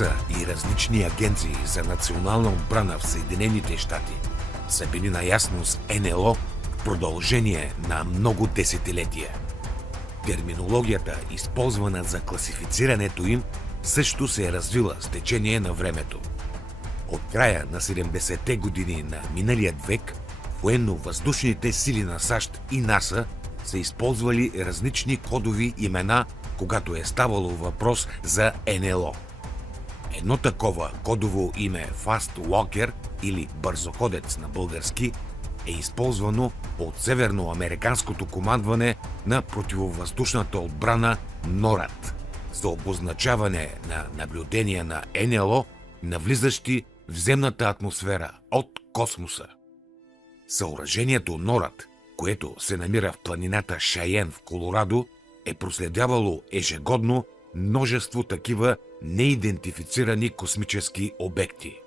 НАСА и различни агенции за национална отбрана в Съединените щати са били наясно с НЛО в продължение на много десетилетия. Терминологията, използвана за класифицирането им, също се е развила с течение на времето. От края на 70-те години на миналият век, военно-въздушните сили на САЩ и НАСА са използвали различни кодови имена, когато е ставало въпрос за НЛО. Едно такова кодово име Fast Walker или бързоходец на български е използвано от северноамериканското командване на противовъздушната отбрана НОРАД за обозначаване на наблюдения на НЛО, навлизащи в земната атмосфера от космоса. Съоръжението НОРАД, което се намира в планината Шайен в Колорадо, е проследявало ежегодно множество такива неидентифицирани космически обекти.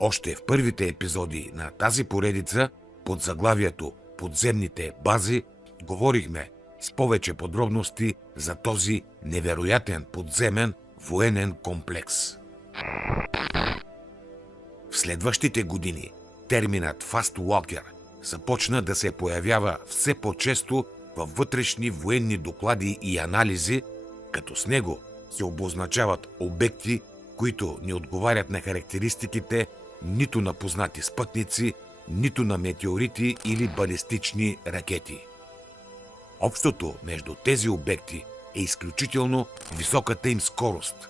Още в първите епизоди на тази поредица, под заглавието "Подземните бази", говорихме с повече подробности за този невероятен подземен военен комплекс. В следващите години терминът Fast Walker започна да се появява все по-често във вътрешни военни доклади и анализи, като с него се обозначават обекти, които не отговарят на характеристиките нито на познати спътници, нито на метеорити или балистични ракети. Общото между тези обекти е изключително високата им скорост,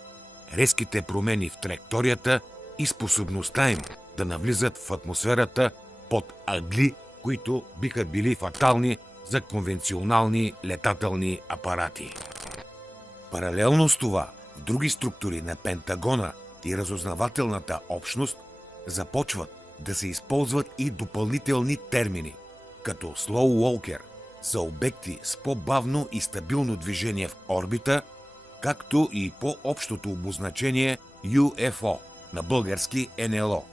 резките промени в траекторията и способността им да навлизат в атмосферата под ъгли, които биха били фатални за конвенционални летателни апарати. Паралелно с това, в други структури на Пентагона и разузнавателната общност започват да се използват и допълнителни термини, като Slow Walker са обекти с по-бавно и стабилно движение в орбита, както и по-общото обозначение UFO на български НЛО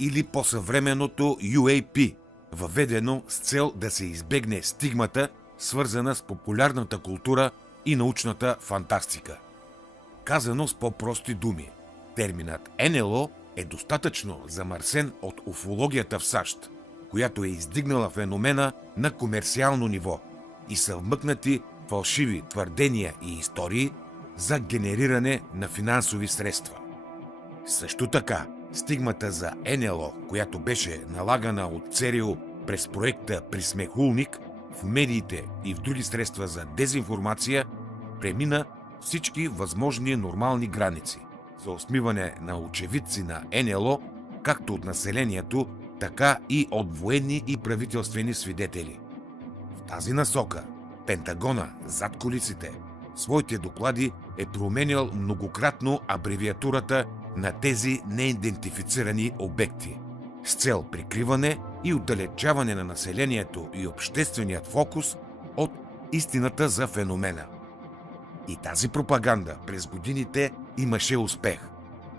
или по-съвременното UAP, въведено с цел да се избегне стигмата, свързана с популярната култура и научната фантастика. Казано с по-прости думи, терминът НЛО е достатъчно замърсен от уфологията в САЩ, която е издигнала феномена на комерциално ниво и са вмъкнати фалшиви твърдения и истории за генериране на финансови средства. Също така, стигмата за НЛО, която беше налагана от ЦРУ през проекта Присмехулник в медиите и в други средства за дезинформация, премина всички възможни нормални граници за усмиване на очевидци на НЛО, както от населението, така и от военни и правителствени свидетели. В тази насока Пентагона зад кулисите в своите доклади е променял многократно абревиатурата на тези неидентифицирани обекти с цел прикриване и отдалечаване на населението и общественият фокус от истината за феномена. И тази пропаганда през годините имаше успех.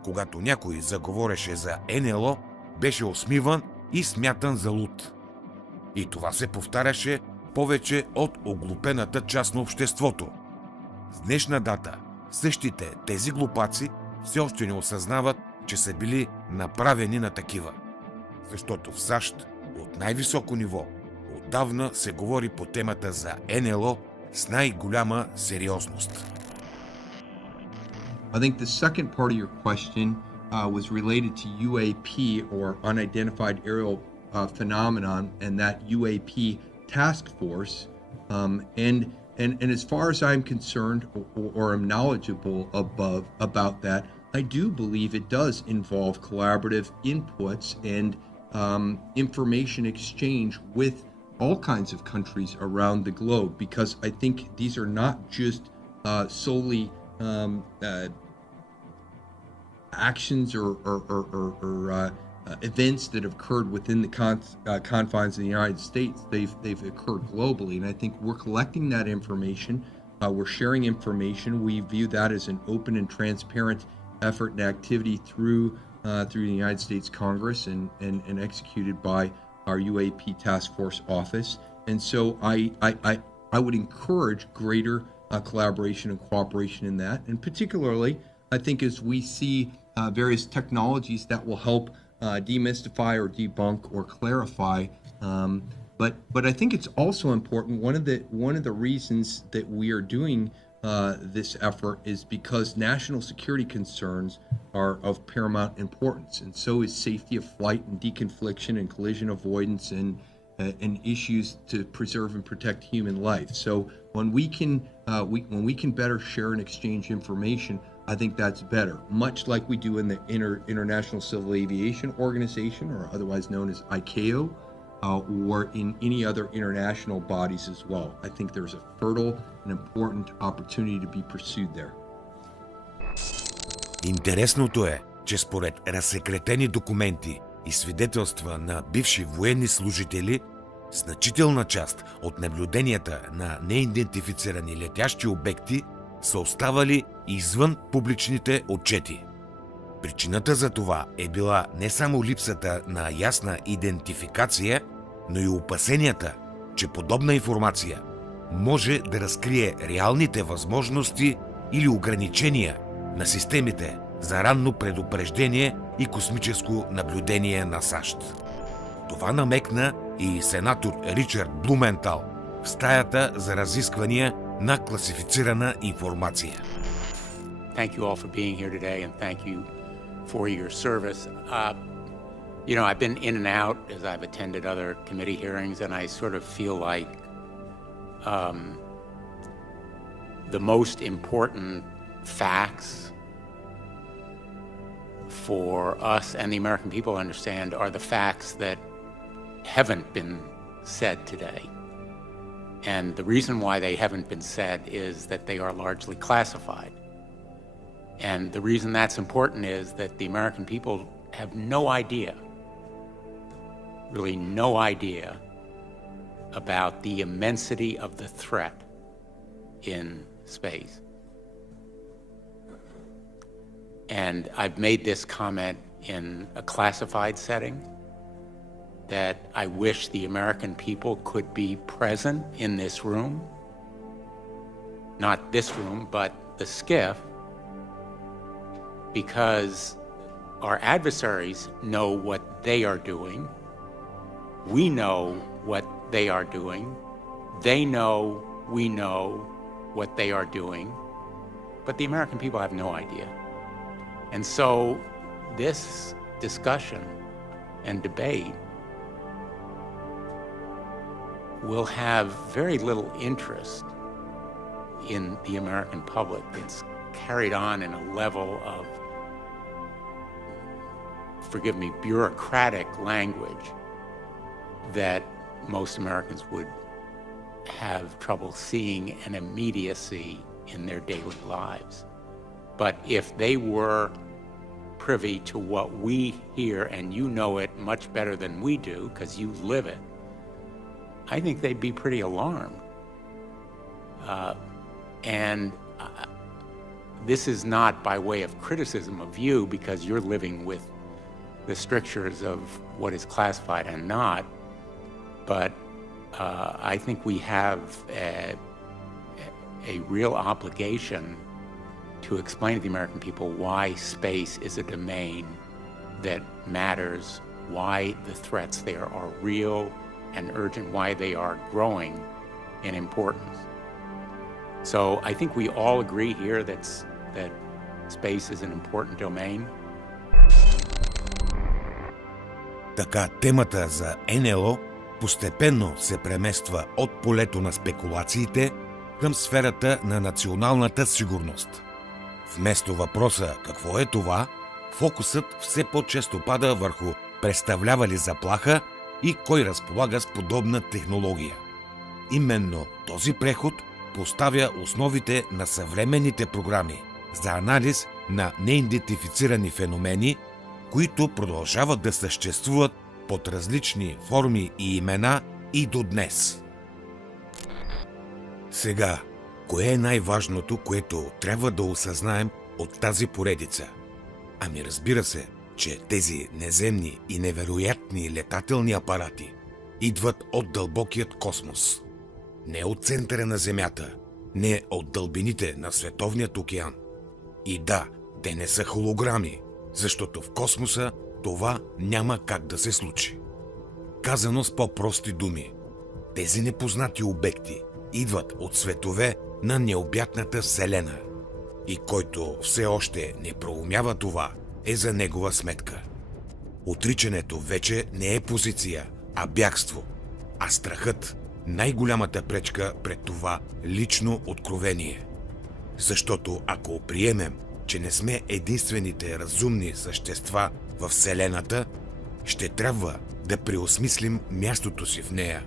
Когато някой заговореше за НЛО, беше осмиван и смятан за луд. И това се повтаряше повече от оглупената част на обществото. С днешна дата същите тези глупаци все още не осъзнават, че са били направени на такива. Защото в САЩ от най-високо ниво отдавна се говори по темата за НЛО с най-голяма сериозност. I think the second part of your question was related to UAP, or unidentified aerial phenomenon, and that UAP task force. And as far as I'm concerned, or am knowledgeable about that, I do believe it does involve collaborative inputs and information exchange with all kinds of countries around the globe, because I think these are not just solely actions or events that have occurred within the confines of the United States. They've occurred globally, and I think we're collecting that information. We're sharing information. We view that as an open and transparent effort and activity through the United States Congress and executed by our UAP Task Force Office. And so I would encourage greater collaboration and cooperation in that, and particularly I think as we see various technologies that will help demystify or debunk or clarify. But I think it's also important. One of the reasons that we are doing this effort is because national security concerns are of paramount importance, and so is safety of flight and deconfliction and collision avoidance and issues to preserve and protect human life. So when we can better share and exchange information, I think that's better. Much like we do in the International Civil Aviation Organization, or otherwise known as ICAO, or in any other international bodies as well. I think there's a fertile and important opportunity to be pursued there. Интересното е, че според разсекретени документи и свидетелства на бивши военни служители, значителна част от наблюденията на неидентифицирани летящи обекти са оставали извън публичните отчети. Причината за това е била не само липсата на ясна идентификация, но и опасенията, че подобна информация може да разкрие реалните възможности или ограничения на системите за ранно предупреждение и космическо наблюдение на САЩ. Това намекна и сенатор Ричард Блументал в стаята за разисквания на класифицирана информация. Thank you all for being here today, and thank you for your service. I've been in and out as I've attended other committee hearings, and I sort of feel like the most important facts for us and the American people to understand are the facts that haven't been said today. And the reason why they haven't been said is that they are largely classified. And the reason that's important is that the American people have no idea, really no idea, about the immensity of the threat in space. And I've made this comment in a classified setting, that I wish the American people could be present in this room, not this room, but the SCIF, because our adversaries know what they are doing, we know what they are doing, they know we know what they are doing, but the American people have no idea. And so this discussion and debate will have very little interest in the American public. It's carried on in a level of, forgive me, bureaucratic language that most Americans would have trouble seeing an immediacy in their daily lives. But if they were privy to what we hear, and you know it much better than we do because you live it, I think they'd be pretty alarmed. And this is not by way of criticism of you, because you're living with the strictures of what is classified and not, but I think we have a real obligation to explain to the American people why space is a domain that matters, why the threats there are real and urgent, why they are growing in importance. So I think we all agree here that space is an important domain. Така темата за НЛО постепенно се премества от полето на спекулациите към сферата на националната сигурност. Вместо въпроса какво е това, фокусът все по-често пада върху представлява ли заплаха и кой разполага с подобна технология. Именно този преход поставя основите на съвременните програми за анализ на неидентифицирани феномени, които продължават да съществуват под различни форми и имена и до днес. Сега, кое е най-важното, което трябва да осъзнаем от тази поредица? Ами разбира се, че тези неземни и невероятни летателни апарати идват от дълбокият космос. Не от центъра на Земята, не от дълбините на Световният океан. И да, Те не са холограми, защото в космоса това няма как да се случи. Казано с по-прости думи, тези непознати обекти идват от светове на необятната Вселена и който все още не проумява това, е за негова сметка. Отричането вече не е позиция, а бягство, а страхът – най-голямата пречка пред това лично откровение. Защото ако приемем, че не сме единствените разумни същества в Вселената, ще трябва да преосмислим мястото си в нея.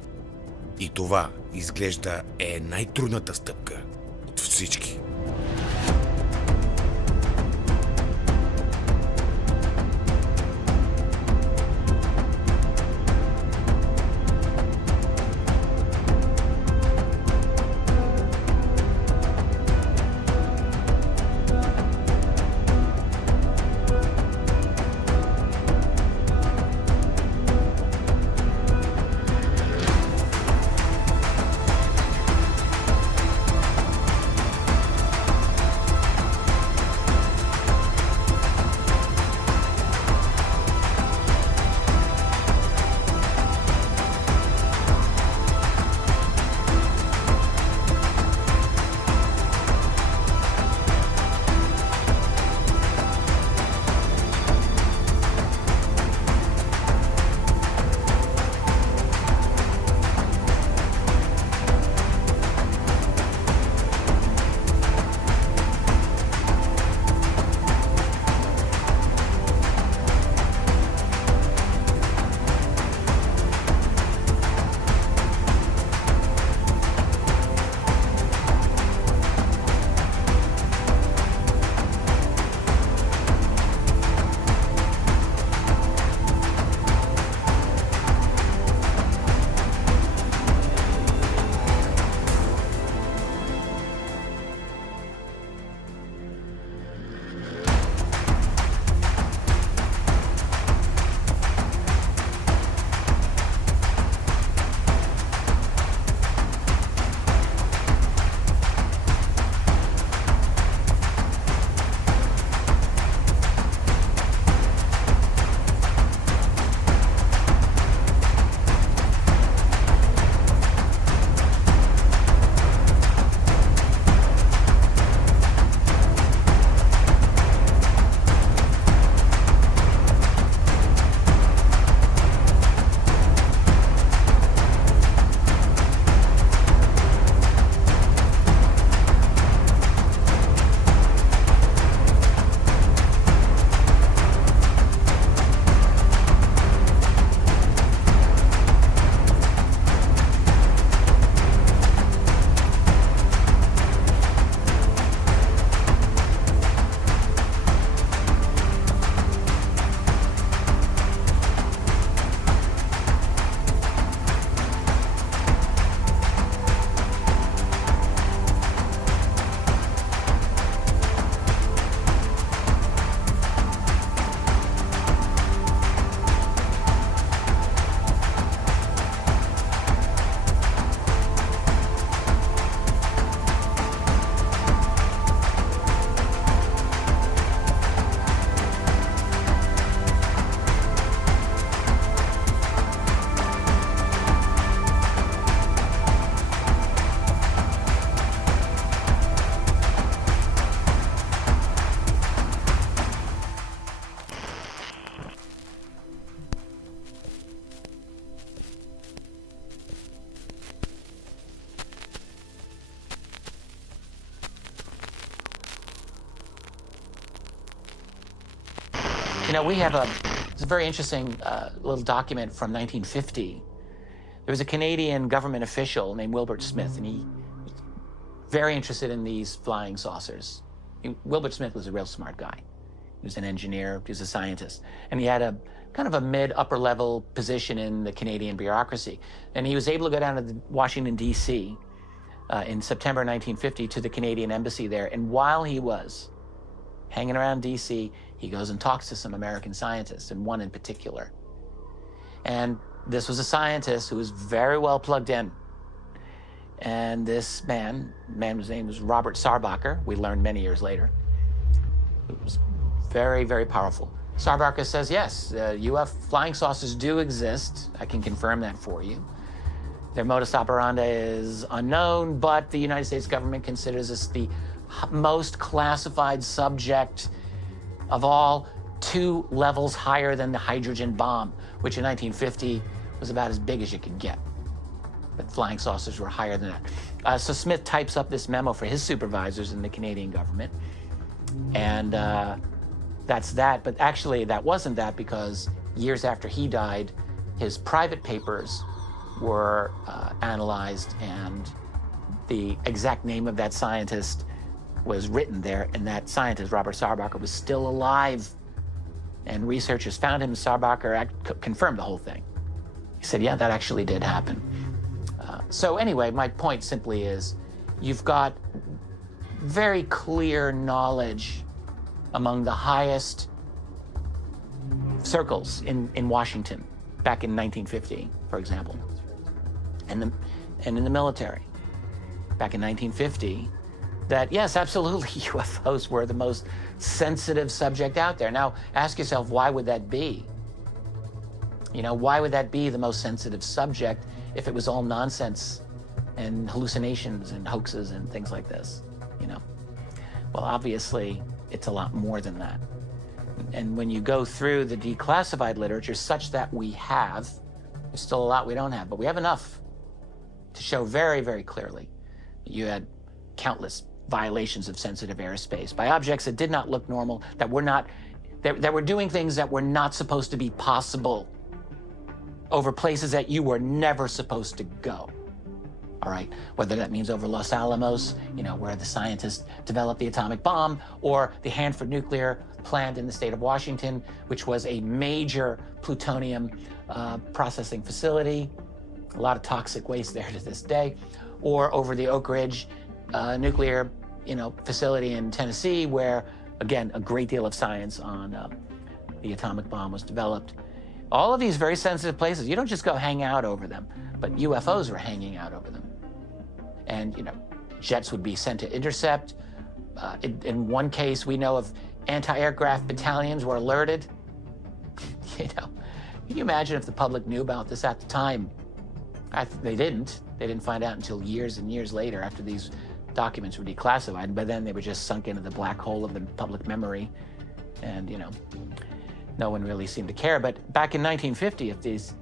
И това, изглежда, е най-трудната стъпка от всички. You know, it's a very interesting little document from 1950. There was a Canadian government official named Wilbert Smith, and he was very interested in these flying saucers. Wilbert Smith was a real smart guy. He was an engineer, he was a scientist, and he had a kind of a mid-upper level position in the Canadian bureaucracy. And he was able to go down to Washington, D.C. In September 1950 to the Canadian embassy there. And while he was hanging around D.C., he goes and talks to some American scientists, and one in particular. And this was a scientist who was very well plugged in. And this man's name was Robert Sarbacher, we learned many years later. He was Very, very powerful. Sarbarka says, yes, flying saucers do exist. I can confirm that for you. Their modus operandi is unknown, but the United States government considers this the most classified subject of all, 2 levels higher than the hydrogen bomb, which in 1950 was about as big as you could get. But flying saucers were higher than that. So Smith types up this memo for his supervisors in the Canadian government, and that's that. But actually, that wasn't that, because years after he died, his private papers were analyzed, and the exact name of that scientist was written there, and that scientist, Robert Sarbarka, was still alive. And researchers found him, and Sarbarka confirmed the whole thing. He said, yeah, that actually did happen. So anyway, my point simply is, you've got very clear knowledge among the highest circles in Washington back in 1950, for example, and in the military back in 1950, that yes, absolutely, UFOs were the most sensitive subject out there. Now, ask yourself, why would that be? You know, why would that be the most sensitive subject if it was all nonsense and hallucinations and hoaxes and things like this, you know? Well, obviously, it's a lot more than that. And when you go through the declassified literature, such that we have, there's still a lot we don't have, but we have enough to show very, very clearly that you had countless violations of sensitive airspace by objects that did not look normal, that were doing things that were not supposed to be possible over places that you were never supposed to go. All right, whether that means over Los Alamos, you know, where the scientists developed the atomic bomb, or the Hanford nuclear plant in the state of Washington, which was a major plutonium processing facility, a lot of toxic waste there to this day, or over the Oak Ridge nuclear, facility in Tennessee, where, again, a great deal of science on the atomic bomb was developed. All of these very sensitive places, you don't just go hang out over them, but UFOs were hanging out over them. And, jets would be sent to intercept. In one case, we know of anti-aircraft battalions were alerted. Can you imagine if the public knew about this at the time? They didn't. They didn't find out until years and years later, after these documents were declassified. By then, they were just sunk into the black hole of the public memory. And, no one really seemed to care. But back in 1950, if these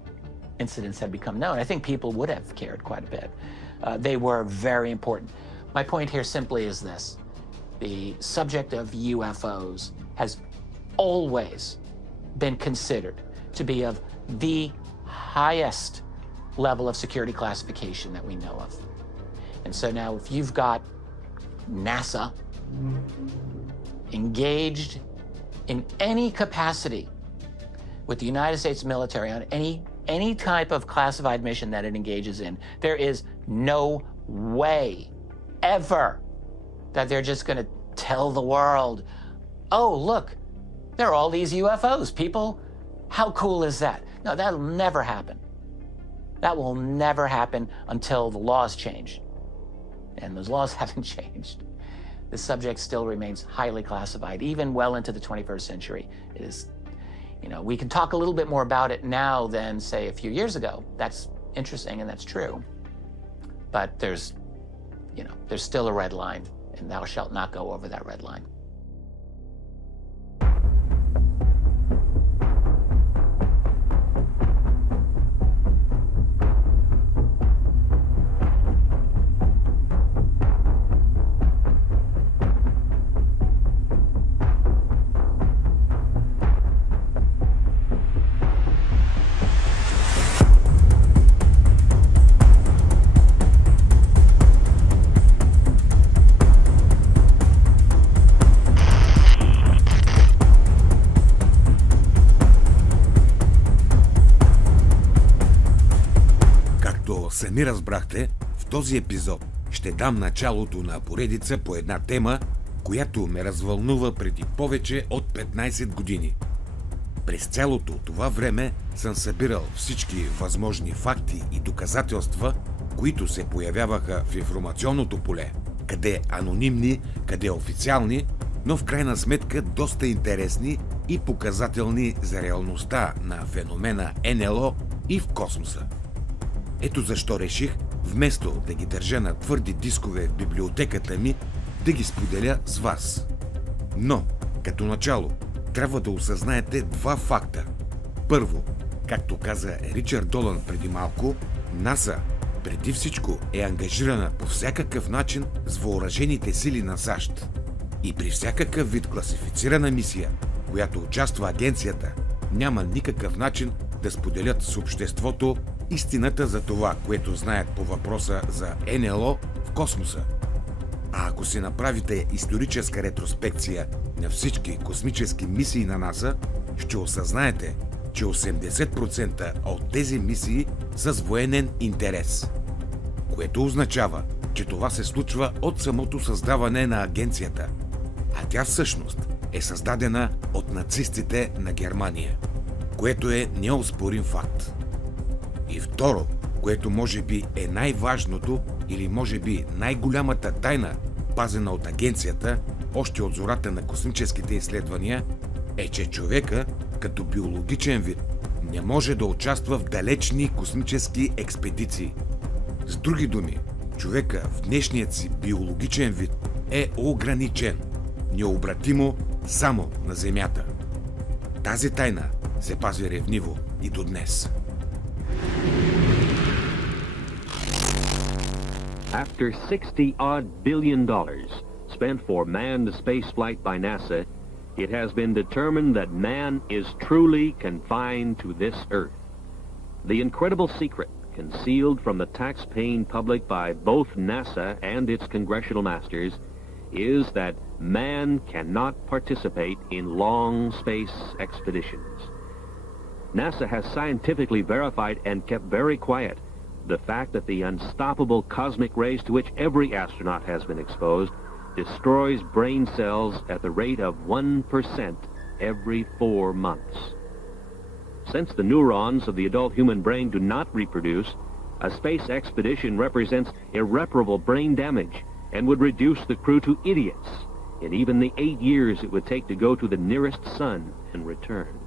incidents had become known, I think people would have cared quite a bit. They were very important. My point here simply is this. The subject of UFOs has always been considered to be of the highest level of security classification that we know of. And so now, if you've got NASA engaged in any capacity with the United States military on any type of classified mission that it engages in, there is no way ever that they're just going to tell the world, oh, look, there are all these UFOs, people. How cool is that? No, that'll never happen. That will never happen until the laws change. And those laws haven't changed. The subject still remains highly classified, even well into the 21st century. It is, we can talk a little bit more about it now than, say, a few years ago. That's interesting and that's true. But there's still a red line, and thou shalt not go over that red line. Сами разбрахте, в този епизод ще дам началото на поредица по една тема, която ме развълнува преди повече от 15 години. През цялото това време съм събирал всички възможни факти и доказателства, които се появяваха в информационното поле, къде анонимни, къде официални, но в крайна сметка доста интересни и показателни за реалността на феномена НЛО и в космоса. Ето защо реших, вместо да ги държа на твърди дискове в библиотеката ми, да ги споделя с вас. Но, като начало, трябва да осъзнаете два факта. Първо, както каза Ричард Долан преди малко, НАСА преди всичко е ангажирана по всякакъв начин с въоръжените сили на САЩ. И при всякакъв вид класифицирана мисия, която участва агенцията, няма никакъв начин да споделят с обществото истината за това, което знаят по въпроса за НЛО в космоса. А ако си направите историческа ретроспекция на всички космически мисии на НАСА, ще осъзнаете, че 80% от тези мисии са с военен интерес. Което означава, че това се случва от самото създаване на агенцията, а тя всъщност е създадена от нацистите на Германия, което е неоспорим факт. И второ, което може би е най-важното или може би най-голямата тайна, пазена от агенцията, още от зората на космическите изследвания, е, че човека, като биологичен вид, не може да участва в далечни космически експедиции. С други думи, човека в днешният си биологичен вид е ограничен, необратимо само на Земята. Тази тайна се пази ревниво и до днес. After $60-odd billion spent for manned spaceflight by NASA, it has been determined that man is truly confined to this Earth. The incredible secret concealed from the tax-paying public by both NASA and its congressional masters is that man cannot participate in long space expeditions. NASA has scientifically verified and kept very quiet the fact that the unstoppable cosmic rays to which every astronaut has been exposed destroys brain cells at the rate of 1% every 4 months. Since the neurons of the adult human brain do not reproduce, a space expedition represents irreparable brain damage and would reduce the crew to idiots in even the 8 years it would take to go to the nearest sun and return.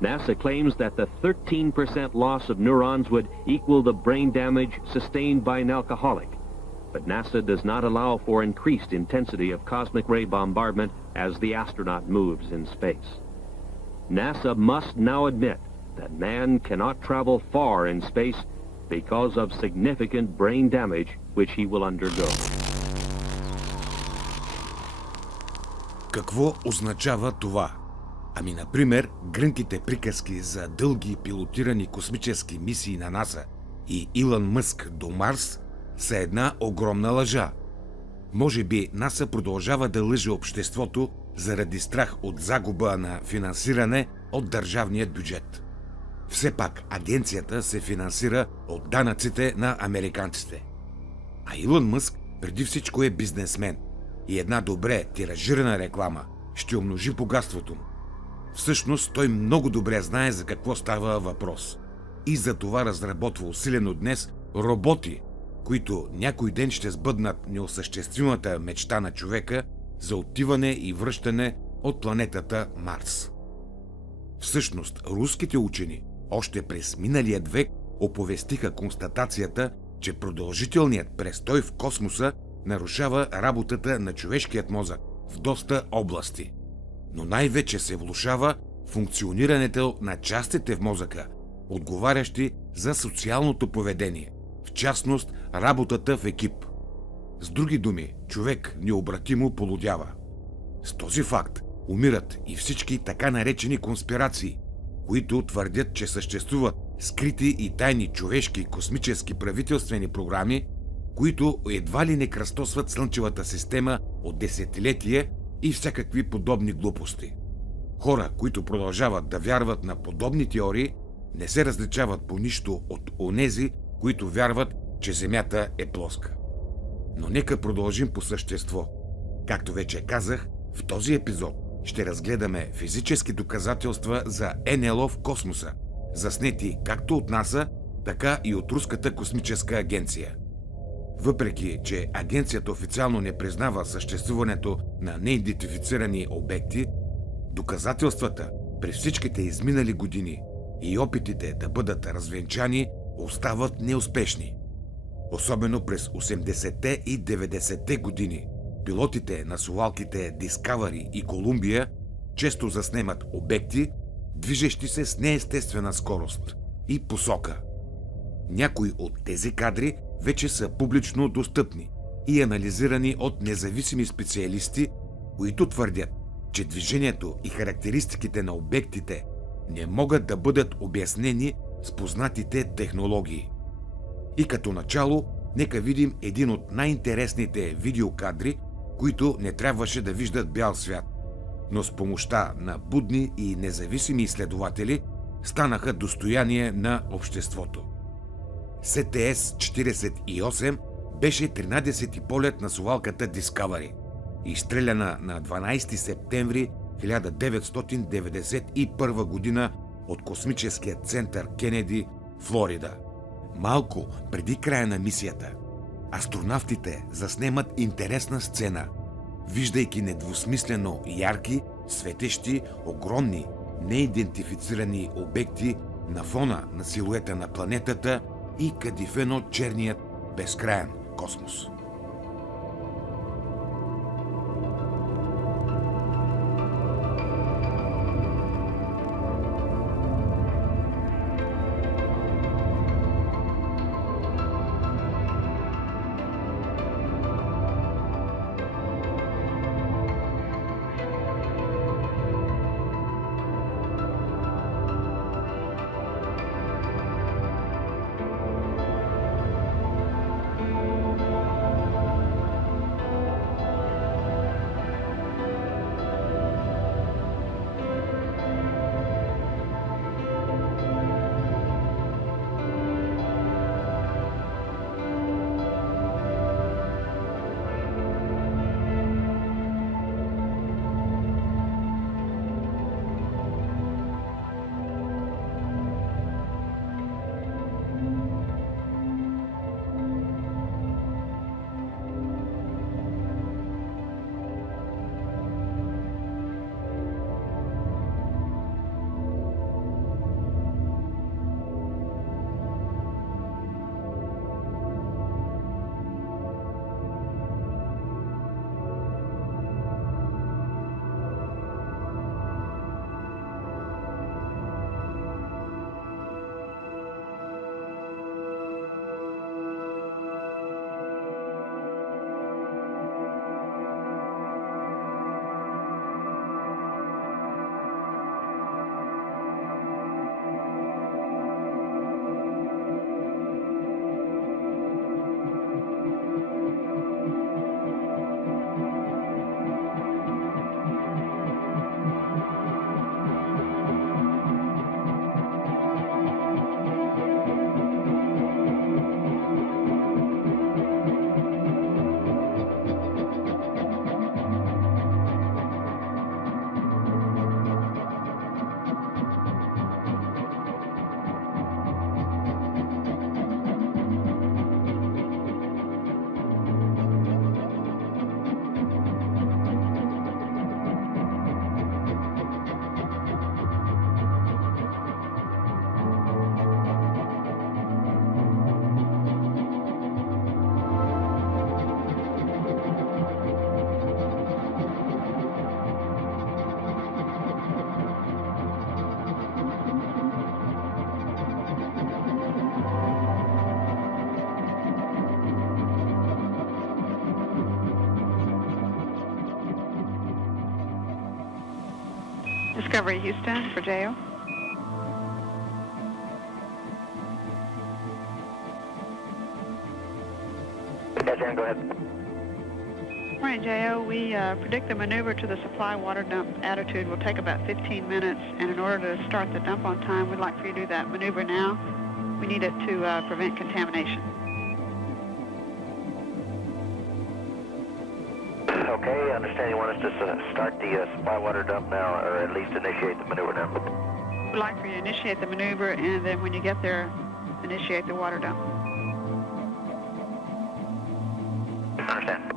NASA claims that the 13% loss of neurons would equal the brain damage sustained by an alcoholic, but NASA does not allow for increased intensity of cosmic ray bombardment as the astronaut moves in space. NASA must now admit that man cannot travel far in space because of significant brain damage which he will undergo. Какво означава това? Ами, например, гръмките приказки за дълги пилотирани космически мисии на НАСА и Илон Мъск до Марс са една огромна лъжа. Може би НАСА продължава да лъже обществото заради страх от загуба на финансиране от държавния бюджет. Все пак агенцията се финансира от данъците на американците. А Илон Мъск преди всичко е бизнесмен и една добре тиражирана реклама ще умножи богатството му. Всъщност той много добре знае за какво става въпрос и за това разработва усилено днес роботи, които някой ден ще сбъднат неосъществимата мечта на човека за отиване и връщане от планетата Марс. Всъщност руските учени още през миналият век оповестиха констатацията, че продължителният престой в космоса нарушава работата на човешкият мозък в доста области. Но най-вече се влошава функционирането на частите в мозъка, отговарящи за социалното поведение, в частност работата в екип. С други думи, човек необратимо полудява. С този факт умират и всички така наречени конспирации, които твърдят, че съществуват скрити и тайни човешки космически правителствени програми, които едва ли не кръстосват Слънчевата система от десетилетия и всякакви подобни глупости. Хора, които продължават да вярват на подобни теории, не се различават по нищо от онези, които вярват, че Земята е плоска. Но нека продължим по същество. Както вече казах, в този епизод ще разгледаме физически доказателства за НЛО в космоса, заснети както от НАСА, така и от Руската космическа агенция. Въпреки че агенцията официално не признава съществуването на неидентифицирани обекти, доказателствата през всичките изминали години и опитите да бъдат развенчани остават неуспешни. Особено през 80-те и 90-те години пилотите на совалките Discovery и Колумбия често заснемат обекти, движещи се с неестествена скорост и посока. Някои от тези кадри вече са публично достъпни и анализирани от независими специалисти, които твърдят, че движението и характеристиките на обектите не могат да бъдат обяснени с познатите технологии. И като начало, нека видим един от най-интересните видеокадри, които не трябваше да виждат бял свят, но с помощта на будни и независими изследователи станаха достояние на обществото. СТС-48 беше 13-ти полет на совалката Discovery, изстреляна на 12 септември 1991 година от космическия център Кенеди, Флорида. Малко преди края на мисията, астронавтите заснемат интересна сцена, виждайки недвусмислено ярки, светещи, огромни, неидентифицирани обекти на фона на силуета на планетата и кадифено черният безкраен космос. Discovery Houston for JO. Yes, Aaron, go ahead. Morning, JO. We predict the maneuver to the supply water dump attitude will take about 15 minutes, and in order to start the dump on time, we'd like for you to do that maneuver now. We need it to prevent contamination. Okay, I understand you want us to start the supply water dump now, or at least initiate the maneuver now. We'd like for you to initiate the maneuver, and then when you get there, initiate the water dump. Understand.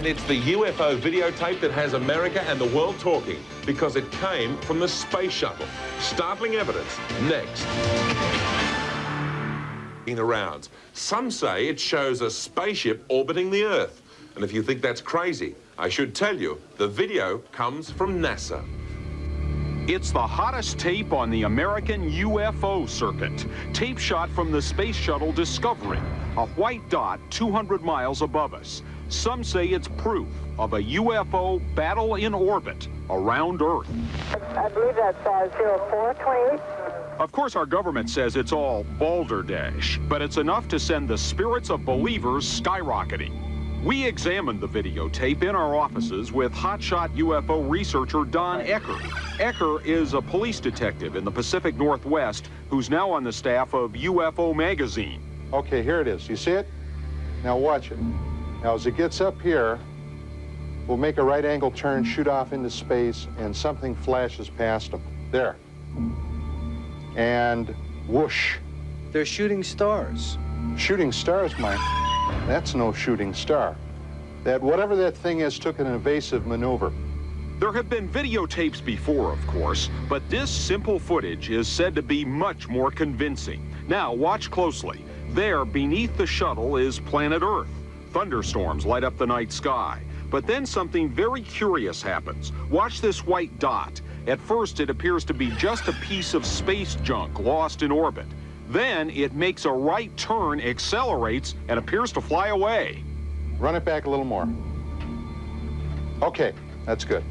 And it's the UFO videotape that has America and the world talking because it came from the space shuttle. Startling evidence next. Around. Some say it shows a spaceship orbiting the Earth. And if you think that's crazy, I should tell you, the video comes from NASA. It's the hottest tape on the American UFO circuit. Tape shot from the space shuttle Discovery, a white dot 200 miles above us. Some say it's proof of a UFO battle in orbit around Earth. I believe that's 0428. Of course, our government says it's all balderdash, but it's enough to send the spirits of believers skyrocketing. We examined the videotape in our offices with hotshot UFO researcher Don Ecker. Ecker is a police detective in the Pacific Northwest who's now on the staff of UFO Magazine. Okay, here it is. You see it? Now watch it. Now, as it gets up here, we'll make a right angle turn, shoot off into space, and something flashes past them. There. And whoosh. They're shooting stars. Shooting stars, Mike. That's no shooting star. That whatever that thing is took an evasive maneuver. There have been videotapes before, of course, but this simple footage is said to be much more convincing. Now, watch closely. There, beneath the shuttle, is planet Earth. Thunderstorms light up the night sky. But then something very curious happens. Watch this white dot. At first, it appears to be just a piece of space junk lost in orbit. Then it makes a right turn, accelerates, and appears to fly away. Run it back a little more. Okay, that's good.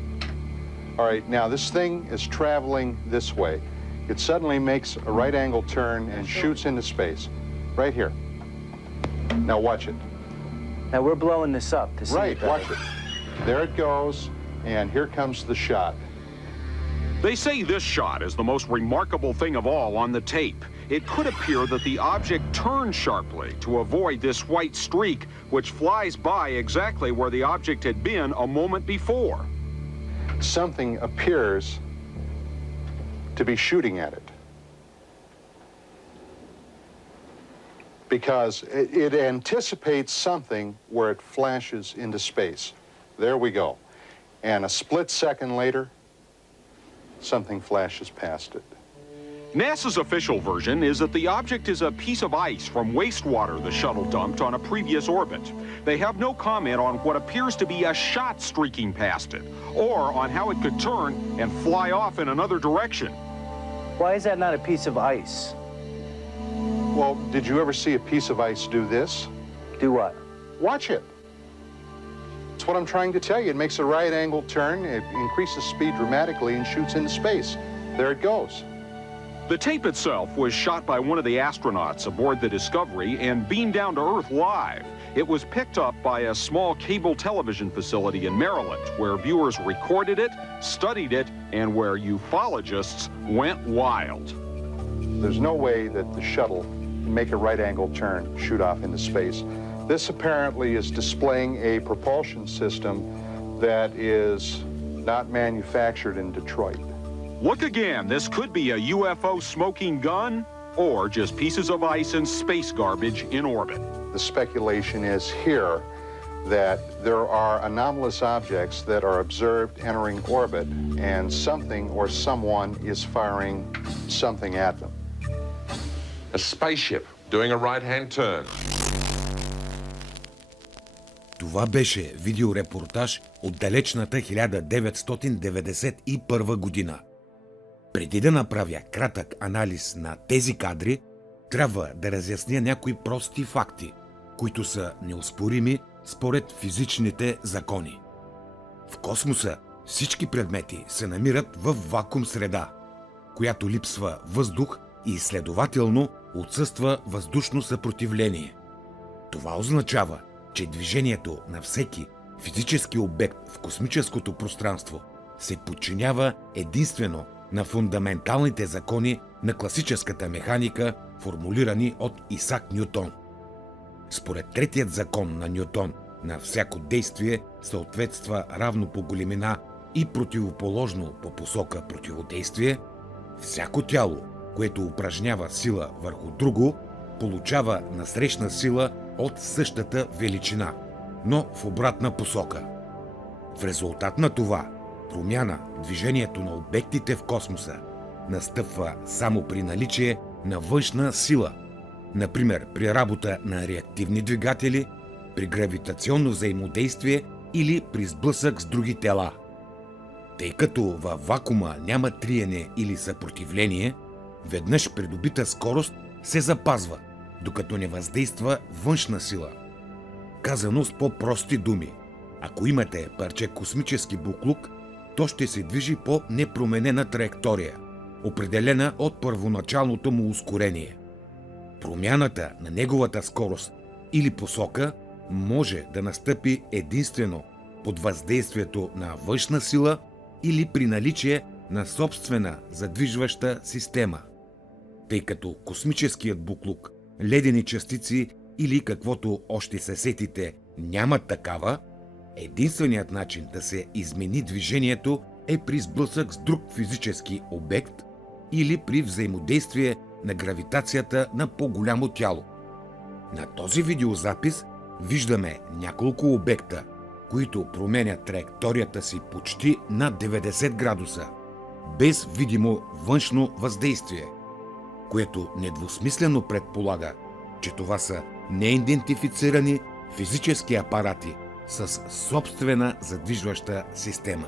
All right, now this thing is traveling this way. It suddenly makes a right angle turn and shoots into space. Right here. Now watch it. Now we're blowing this up to see right, it better. watch it. There it goes, and here comes the shot. They say this shot is the most remarkable thing of all on the tape. It could appear that the object turned sharply to avoid this white streak, which flies by exactly where the object had been a moment before. Something appears to be shooting at it. because it anticipates something where it flashes into space. There we go. And a split second later, something flashes past it. NASA's official version is that the object is a piece of ice from wastewater the shuttle dumped on a previous orbit. They have no comment on what appears to be a shot streaking past it, or on how it could turn and fly off in another direction. Why is that not a piece of ice? Well, did you ever see a piece of ice do this? Do what? Watch it. That's what I'm trying to tell you. It makes a right angle turn, it increases speed dramatically and shoots into space. There it goes. The tape itself was shot by one of the astronauts aboard the Discovery and beamed down to Earth live. It was picked up by a small cable television facility in Maryland, where viewers recorded it, studied it, and where ufologists went wild. There's no way that the shuttle can make a right angle turn, shoot off into space. This apparently is displaying a propulsion system that is not manufactured in Detroit. Look again, this could be a UFO smoking gun or just pieces of ice and space garbage in orbit. The speculation is here that there are anomalous objects that are observed entering orbit and something or someone is firing something at them. A spaceship doing a right-hand turn. Това беше видеорепортаж от далечната 1991 година. Преди да направя кратък анализ на тези кадри, трябва да разясня някои прости факти, които са неоспорими според физичните закони. В космоса всички предмети се намират в вакуум среда, която липсва въздух и следователно отсъства въздушно съпротивление. Това означава, че движението на всеки физически обект в космическото пространство се подчинява единствено на фундаменталните закони на класическата механика, формулирани от Исак Нютон. Според третият закон на Нютон, на всяко действие съответства равно по големина и противоположно по посока противодействие, всяко тяло, което упражнява сила върху друго, получава насрещна сила от същата величина, но в обратна посока. В резултат на това, промяна в движението на обектите в космоса настъпва само при наличие на външна сила, например при работа на реактивни двигатели, при гравитационно взаимодействие или при сблъсък с други тела. Тъй като във вакуума няма триене или съпротивление, веднъж придобита скорост се запазва, докато не въздейства външна сила. Казано с по-прости думи, ако имате парче космически буклук, то ще се движи по непроменена траектория, определена от първоначалното му ускорение. Промяната на неговата скорост или посока може да настъпи единствено под въздействието на външна сила или при наличие на собствена задвижваща система. Тъй като космическият буклук, ледени частици или каквото още се сетите нямат такава, единственият начин да се измени движението е при сблъсък с друг физически обект или при взаимодействие на гравитацията на по-голямо тяло. На този видеозапис виждаме няколко обекта, които променят траекторията си почти на 90 градуса, без видимо външно въздействие, което недвусмислено предполага, че това са неидентифицирани физически апарати с собствена задвижваща система.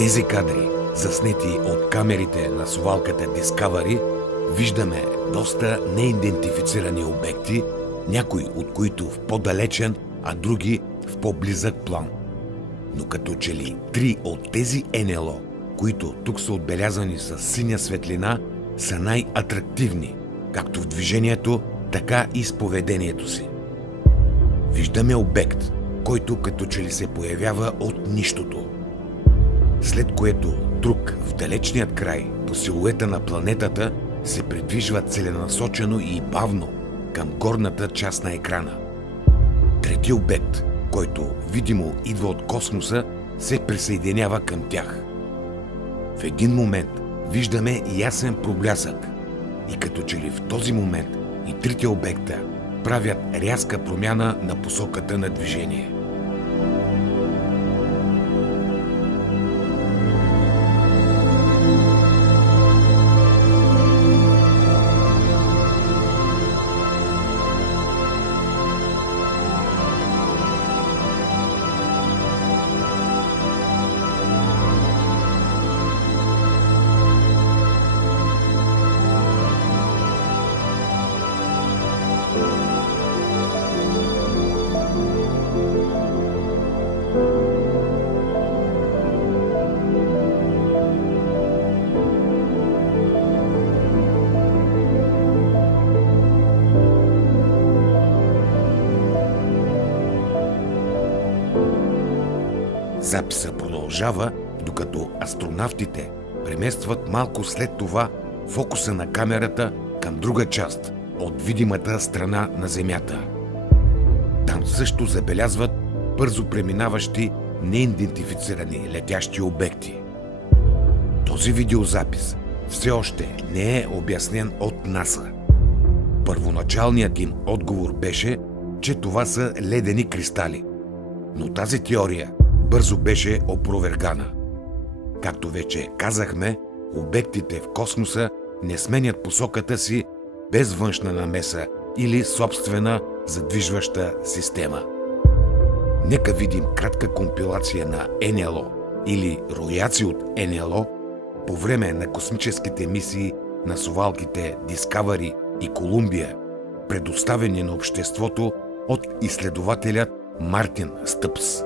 тези кадри, заснети от камерите на совалката Discovery, виждаме доста неидентифицирани обекти, някои от които в по-далечен, а други в по-близък план. Но като че ли 3 от тези НЛО, които тук са отбелязани с синя светлина, са най-атрактивни, както в движението, така и с поведението си. Виждаме обект, който като че ли се появява от нищото, след което друг в далечният край по силуета на планетата се придвижва целенасочено и бавно към горната част на екрана. Трети обект, който видимо идва от космоса, се присъединява към тях. В един момент виждаме ясен проблясък и като че ли в този момент и трите обекта правят рязка промяна на посоката на движение. Записа продължава, докато астронавтите преместват малко след това фокуса на камерата към друга част от видимата страна на Земята. Там също забелязват бързо преминаващи неидентифицирани летящи обекти. Този видеозапис все още не е обяснен от НАСА. Първоначалният им отговор беше, че това са ледени кристали, но тази теория бързо беше опровергана. Както вече казахме, обектите в космоса не сменят посоката си без външна намеса или собствена задвижваща система. Нека видим кратка компилация на НЛО или рояци от НЛО по време на космическите мисии на совалките Discovery и Колумбия, предоставени на обществото от изследователят Мартин Стъпс.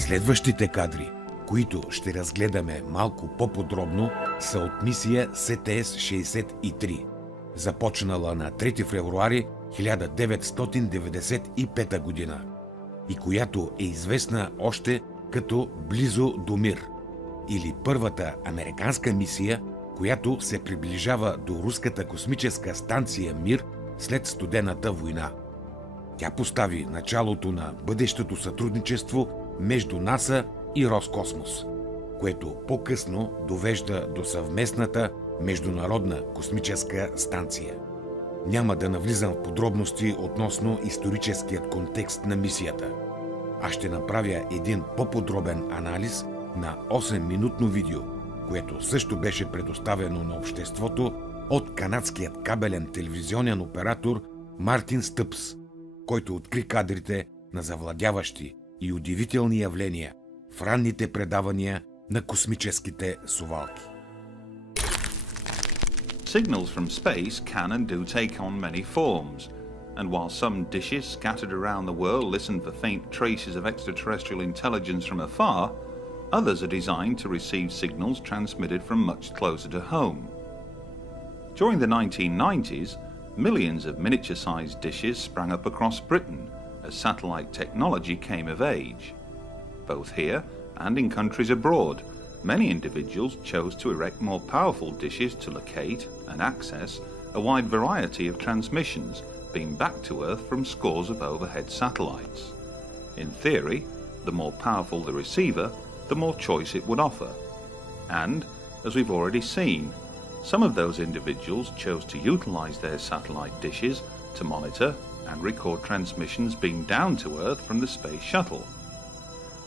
Следващите кадри, които ще разгледаме малко по-подробно, са от мисия СТС-63, започнала на 3 февруари 1995 година и която е известна още като Близо до мир, или първата американска мисия, която се приближава до руската космическа станция Мир след Студената война. Тя постави началото на бъдещото сътрудничество между НАСА и Роскосмос, което по-късно довежда до съвместната Международна космическа станция. Няма да навлизам в подробности относно историческият контекст на мисията. Аз ще направя един по-подробен анализ на 8-минутно видео, което също беше предоставено на обществото от канадският кабелен телевизионен оператор Мартин Стъпс, който откри кадрите на завладяващи и удивителни явления в ранните предавания на космическите совалки. Signals from space can and do take on many forms, and while some dishes scattered around the world listen for faint traces of extraterrestrial intelligence from afar, others are designed to receive signals transmitted from much closer to home. During the 1990s, millions of miniature-sized dishes sprang up across Britain as satellite technology came of age. Both here and in countries abroad, many individuals chose to erect more powerful dishes to locate and access a wide variety of transmissions being back to Earth from scores of overhead satellites. In theory, the more powerful the receiver, the more choice it would offer. And, as we've already seen, some of those individuals chose to utilize their satellite dishes to monitor and record transmissions being down to Earth from the space shuttle.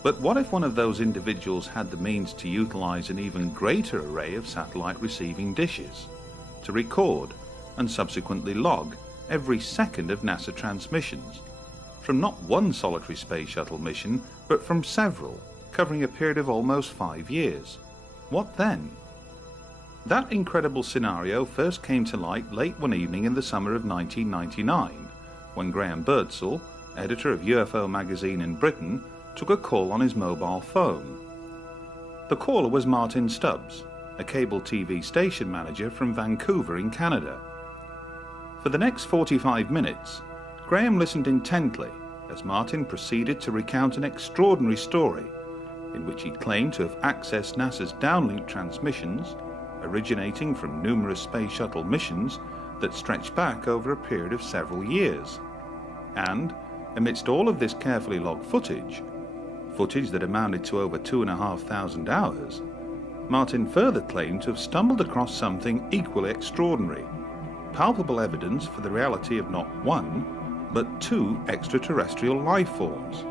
But what if one of those individuals had the means to utilize an even greater array of satellite receiving dishes, to record and subsequently log every second of NASA transmissions, from not one solitary space shuttle mission, but from several, covering a period of almost 5 years? What then? That incredible scenario first came to light late one evening in the summer of 1999, when Graham Birdsall, editor of UFO magazine in Britain, took a call on his mobile phone. The caller was Martin Stubbs, a cable TV station manager from Vancouver in Canada. For the next 45 minutes, Graham listened intently as Martin proceeded to recount an extraordinary story in which he claimed to have accessed NASA's downlink transmissions originating from numerous space shuttle missions that stretched back over a period of several years. And, amidst all of this carefully logged footage that amounted to over 2,500 hours, Martin further claimed to have stumbled across something equally extraordinary, palpable evidence for the reality of not one, but 2 extraterrestrial life forms.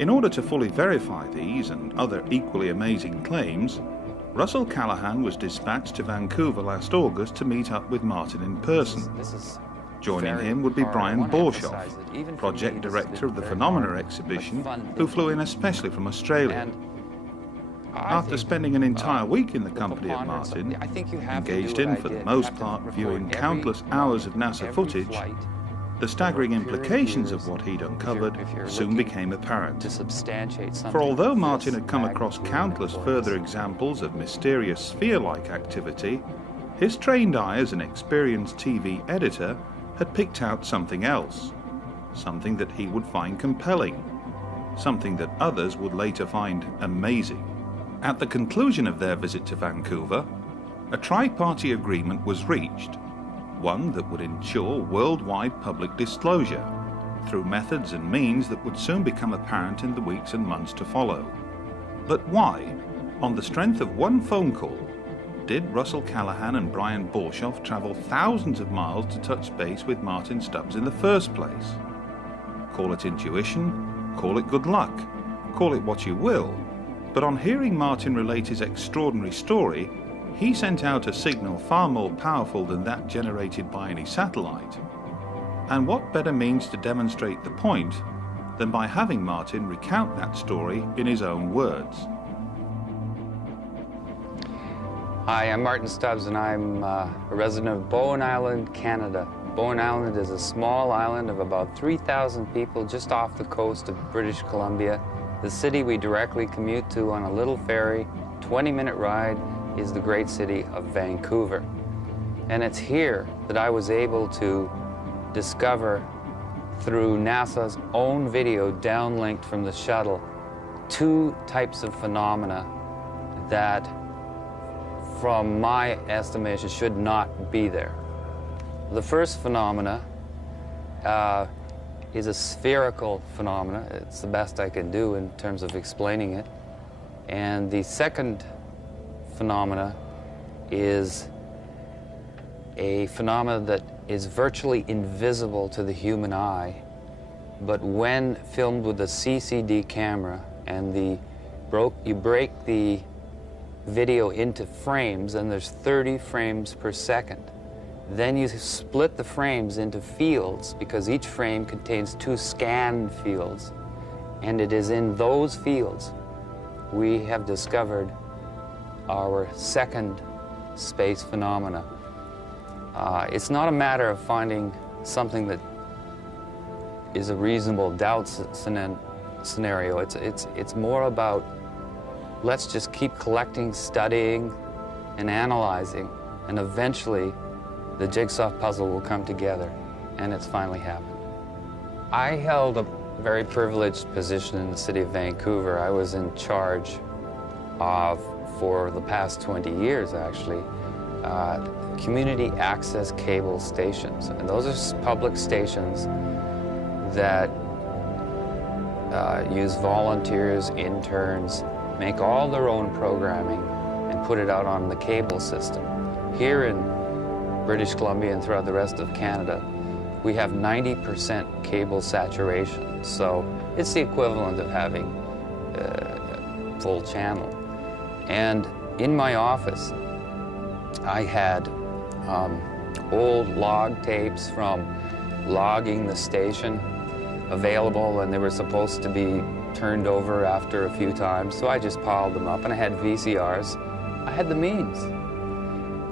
In order to fully verify these and other equally amazing claims, Russell Callahan was dispatched to Vancouver last August to meet up with Martin in person. Joining him would be Brian Borshoff, project director of the Phenomena exhibition, who flew in especially from Australia. After spending an entire week in the company of Martin, engaged in, for the most part, viewing countless hours of NASA footage, the staggering implications of what he'd uncovered soon became apparent. For although Martin had come across countless further examples of mysterious sphere-like activity, his trained eye as an experienced TV editor had picked out something else, something that he would find compelling, something that others would later find amazing. At the conclusion of their visit to Vancouver, a tri-party agreement was reached, one that would ensure worldwide public disclosure through methods and means that would soon become apparent in the weeks and months to follow. But why, on the strength of one phone call, did Russell Callahan and Brian Borshoff travel thousands of miles to touch base with Martin Stubbs in the first place? Call it intuition, call it good luck, call it what you will, but on hearing Martin relate his extraordinary story, he sent out a signal far more powerful than that generated by any satellite. And what better means to demonstrate the point than by having Martin recount that story in his own words. Hi, I'm Martin Stubbs and I'm a resident of Bowen Island, Canada. Bowen Island is a small island of about 3,000 people just off the coast of British Columbia. The city we directly commute to on a little ferry, 20-minute ride, is the great city of Vancouver. And it's here that I was able to discover, through NASA's own video downlinked from the shuttle, two types of phenomena that, from my estimation, should not be there. The first phenomena is a spherical phenomena. It's the best I can do in terms of explaining it. And the second phenomena is a phenomena that is virtually invisible to the human eye, but when filmed with a CCD camera and you break the video into frames, and there's 30 frames per second. Then you split the frames into fields, because each frame contains 2 scan fields, and it is in those fields we have discovered our second space phenomena. It's not a matter of finding something that is a reasonable doubt scenario. It's more about, let's just keep collecting, studying, and analyzing, and eventually the jigsaw puzzle will come together, and it's finally happened. I held a very privileged position in the city of Vancouver. I was in charge of, for the past 20 years actually, community access cable stations. And those are public stations that use volunteers, interns, make all their own programming and put it out on the cable system. Here in British Columbia and throughout the rest of Canada, we have 90% cable saturation. So it's the equivalent of having a full channel. And in my office, I had old log tapes from logging the station available, and they were supposed to be turned over after a few times, so I just piled them up. And I had VCRs. I had the means.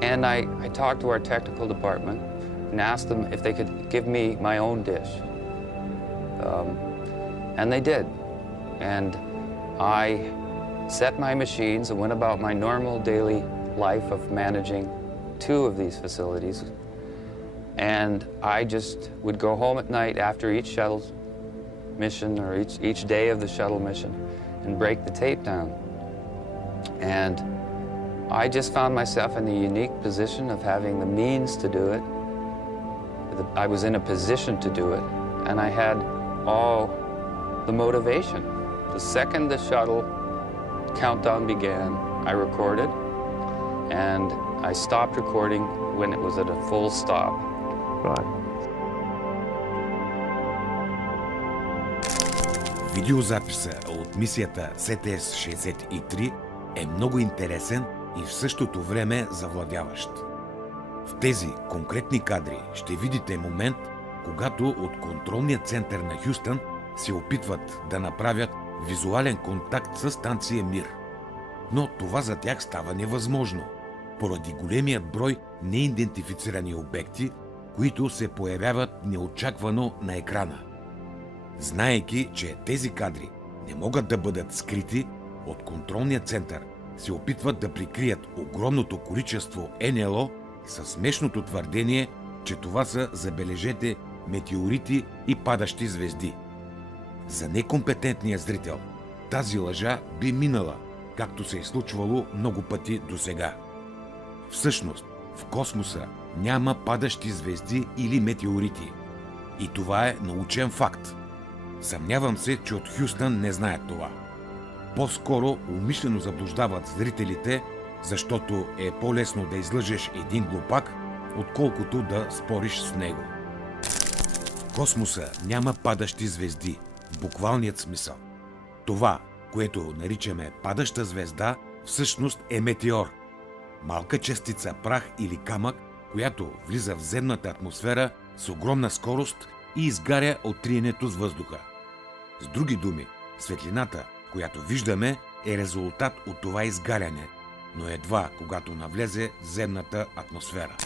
And I talked to our technical department and asked them if they could give me my own dish. And they did. And I set my machines and went about my normal daily life of managing 2 of these facilities. And I just would go home at night after each shuttle mission, or each day of the shuttle mission, and break the tape down. And I just found myself in the unique position of having the means to do it. I was in a position to do it, and I had all the motivation. The second the shuttle countdown began, I recorded, and I stopped recording when it was at a full stop. Right. Видеозаписа от мисията СТС-63 е много интересен и в същото време завладяващ. В тези конкретни кадри ще видите момент, когато от контролния център на Хюстън се опитват да направят визуален контакт с станция Мир. Но това за тях става невъзможно, поради големият брой неидентифицирани обекти, които се появяват неочаквано на екрана. Знаейки, че тези кадри не могат да бъдат скрити, от контролния център се опитват да прикрият огромното количество Нло със смешното твърдение, че това са, забележете, метеорити и падащи звезди. За некомпетентния зрител тази лъжа би минала, както се е случвало много пъти досега. Всъщност, в космоса няма падащи звезди или метеорити. И това е научен факт. Съмнявам се, че от Хюстън не знаят това. По-скоро умишлено заблуждават зрителите, защото е по-лесно да излъжеш един глупак, отколкото да спориш с него. В космоса няма падащи звезди, в буквалният смисъл. Това, което наричаме падаща звезда, всъщност е метеор. Малка частица прах или камък, която влиза в земната атмосфера с огромна скорост и изгаря от триенето с въздуха. С други думи, светлината, която виждаме, е резултат от това изгаряне, но едва когато навлезе в земната атмосфера.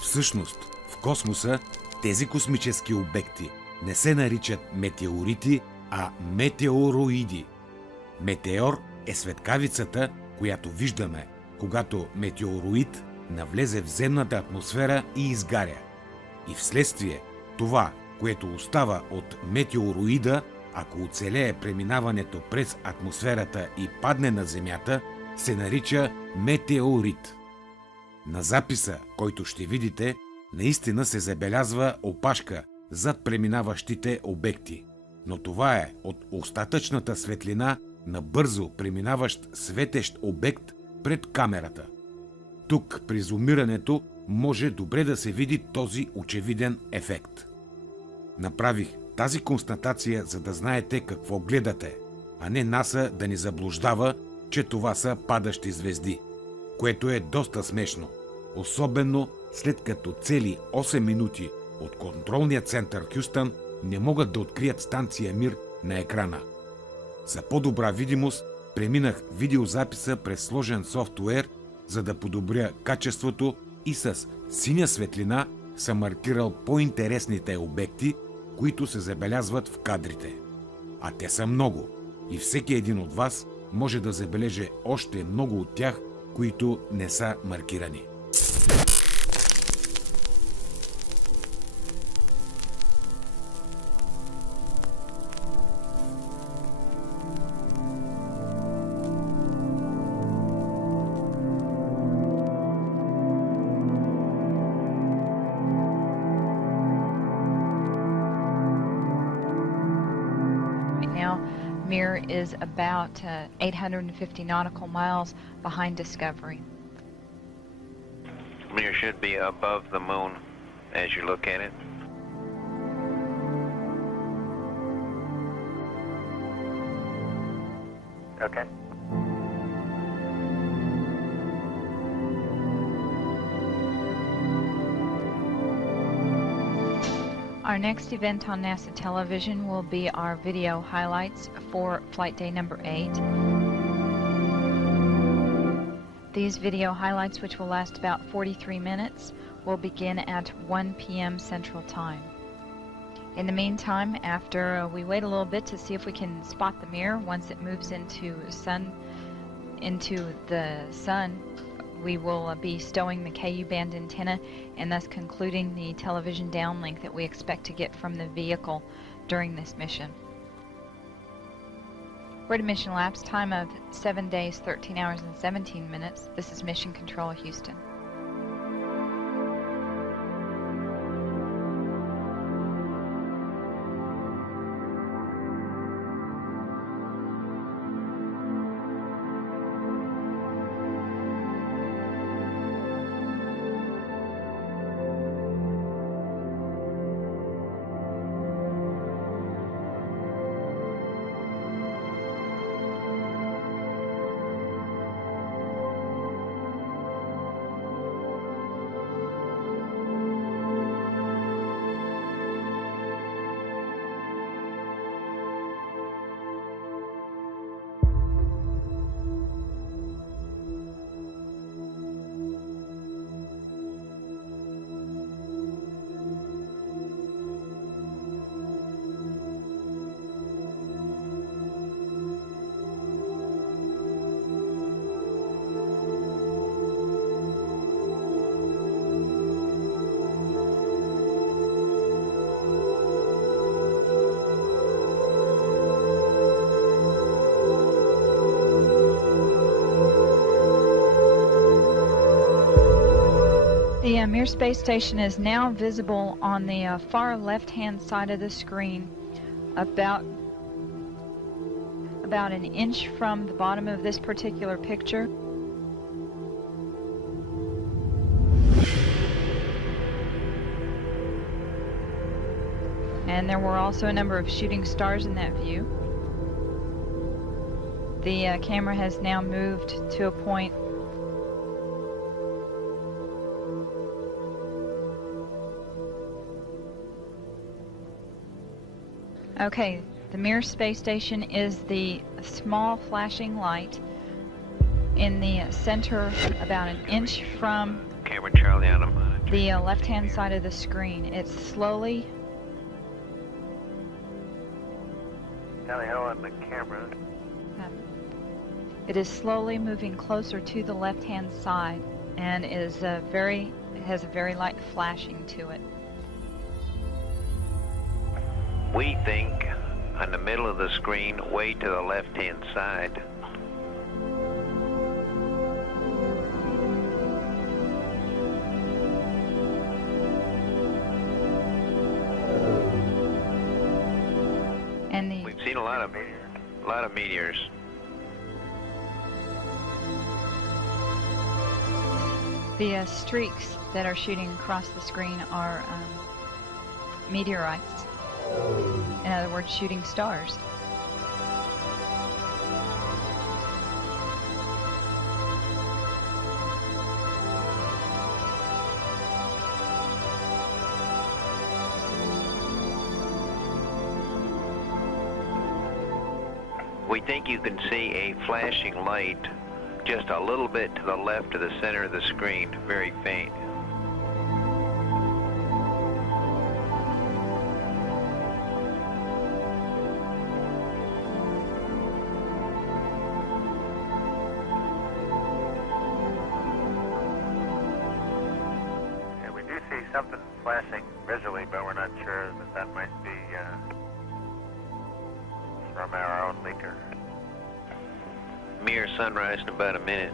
Всъщност, в космоса тези космически обекти не се наричат метеорити а метеороиди. Метеор е светкавицата, която виждаме, когато метеороид навлезе в земната атмосфера и изгаря. И вследствие това, което остава от метеороида, ако оцелее преминаването през атмосферата и падне на Земята, се нарича метеорит. На записа, който ще видите, наистина се забелязва опашка зад преминаващите обекти. Но това е от остатъчната светлина на бързо преминаващ светещ обект пред камерата. Тук при зумирането може добре да се види този очевиден ефект. Направих тази констатация, за да знаете какво гледате, а не НАСА да ни заблуждава, че това са падащи звезди, което е доста смешно, особено след като цели 8 минути от контролния център Хюстън не могат да открият станция Мир на екрана. За по-добра видимост преминах видеозаписа през сложен софтуер, за да подобря качеството и с синя светлина съм маркирал по-интересните обекти, които се забелязват в кадрите. А те са много и всеки един от вас може да забележи още много от тях, които не са маркирани. Mir is about 850 nautical miles behind Discovery. Mir should be above the moon as you look at it. Okay. Our next event on NASA television will be our video highlights for flight day number 8. These video highlights, which will last about 43 minutes, will begin at 1 p.m. Central Time. In the meantime, after we wait a little bit to see if we can spot the mirror once it moves into the sun, we will be stowing the KU band antenna and thus concluding the television downlink that we expect to get from the vehicle during this mission. We're at a mission lapse time of 7 days, 13 hours and 17 minutes. This is Mission Control Houston. The Mir space station is now visible on the far left-hand side of the screen, about an inch from the bottom of this particular picture. And there were also a number of shooting stars in that view. The camera has now moved to a point Okay, the Mir space station is the small flashing light in the center, about an inch from Camera Charlie Adam. the left-hand side of the screen. It's slowly Tally ho on the camera. It is slowly moving closer to the left-hand side and is has a very light flashing to it. We think on the middle of the screen, way to the left-hand side. And we've seen a lot of meteors. The streaks that are shooting across the screen are meteorites. In other words, shooting stars. We think you can see a flashing light just a little bit to the left of the center of the screen, very faint. Yeah, we do see something flashing visually, but we're not sure that might be from our own leaker. Mere sunrise in about a minute.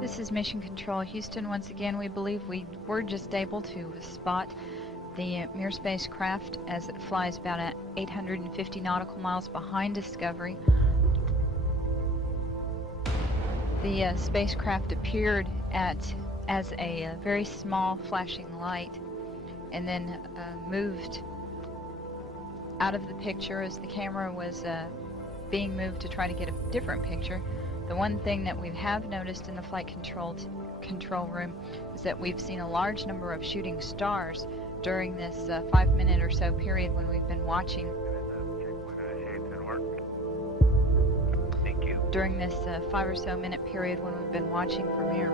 This is Mission Control Houston. Once again, we believe we were just able to spot the Mir spacecraft as it flies about at 850 nautical miles behind Discovery. The spacecraft appeared as a very small flashing light and then moved out of the picture as the camera was being moved to try to get a different picture. The one thing that we have noticed in the flight control room is that we've seen a large number of shooting stars during this 5-minute or so period when we've been watching. Thank you. During this 5 or so minute period when we've been watching from here.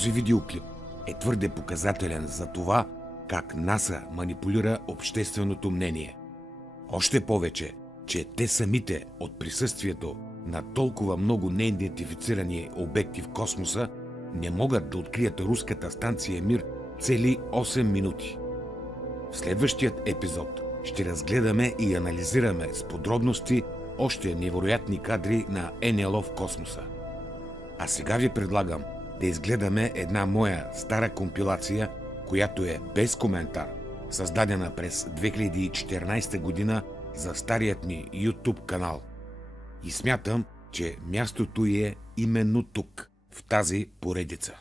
Този видеоклип е твърде показателен за това, как НАСА манипулира общественото мнение. Още повече, че те самите от присъствието на толкова много неидентифицирани обекти в космоса не могат да открият руската станция Мир цели 8 минути. В следващият епизод ще разгледаме и анализираме с подробности още невероятни кадри на Нло В Космоса. А сега ви предлагам да изгледаме една моя стара компилация, която е без коментар, създадена през 2014 година за старият ми YouTube канал. И смятам, че мястото ѝ е именно тук, в тази поредица.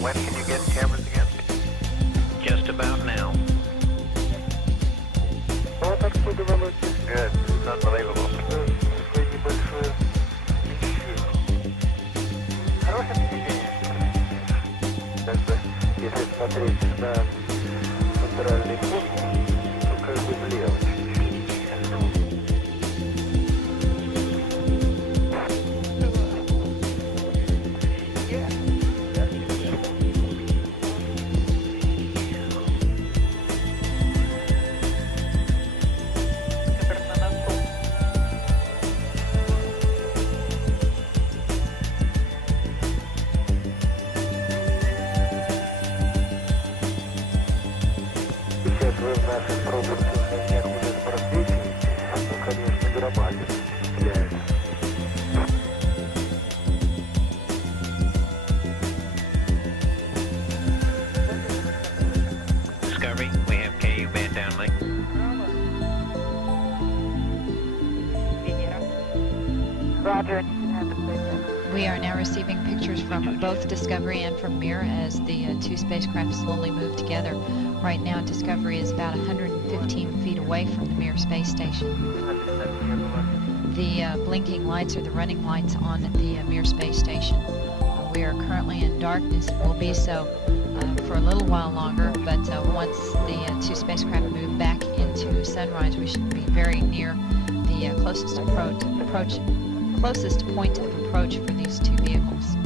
When can you get cameras again? Just about now. Good. It's unbelievable. Если смотреть на центральный путь, то как бы влево Discovery, we have KU band downlink. Roger. We are now receiving pictures from both Discovery and from Mir as the two spacecraft slowly move together. Right now, Discovery is about 115 feet away from the Mir space station. The blinking lights are the running lights on the Mir space station. We are currently in darkness and will be so for a little while longer, but once the two spacecraft move back into sunrise, we should be very near the closest point of approach for these two vehicles.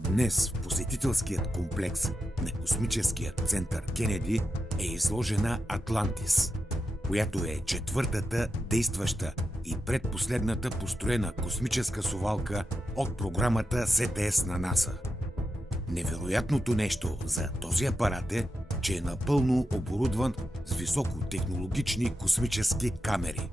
Днес в посетителският комплекс на космическия център Кенеди е изложена Атлантис, която е четвъртата действаща и предпоследната построена космическа совалка от програмата СТС на НАСА. Невероятното нещо за този апарат е, че е напълно оборудван с високотехнологични космически камери.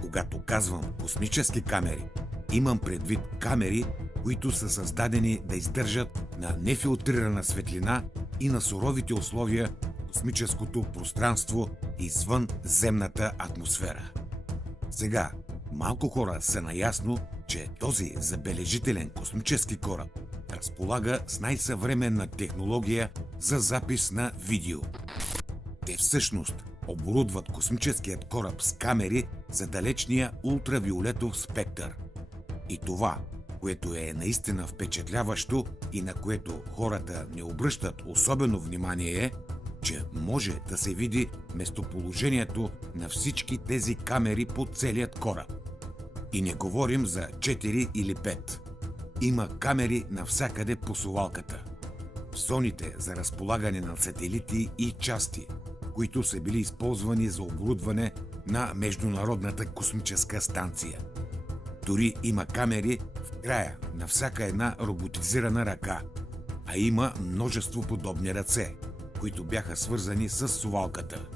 Когато казвам космически камери, имам предвид камери, които са създадени да издържат на нефилтрирана светлина и на суровите условия в космическото пространство извън земната атмосфера. Сега малко хора са наясно, че този забележителен космически кораб разполага с най-съвременна технология за запис на видео. Те всъщност оборудват космическият кораб с камери за далечния ултравиолетов спектър. И това, което е наистина впечатляващо и на което хората не обръщат особено внимание е, че може да се види местоположението на всички тези камери по целият кораб. И не говорим за 4 или 5. Има камери навсякъде по совалката. В зоните за разполагане на сателити и части, които са били използвани за оборудване на Международната космическа станция. Дори има камери в края на всяка една роботизирана ръка, а има множество подобни ръце, които бяха свързани с совалката.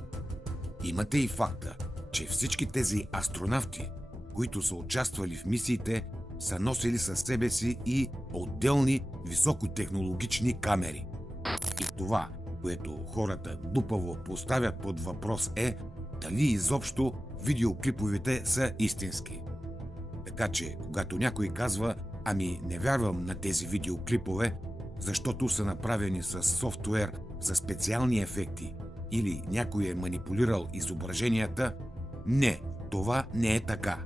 Имате и факта, че всички тези астронавти, които са участвали в мисиите, са носили със себе си и отделни високотехнологични камери. И това, което хората глупаво поставят под въпрос е дали изобщо видеоклиповете са истински. Така че, когато някой казва, ами не вярвам на тези видеоклипове, защото са направени с софтуер за специални ефекти или някой е манипулирал изображенията, не, това не е така.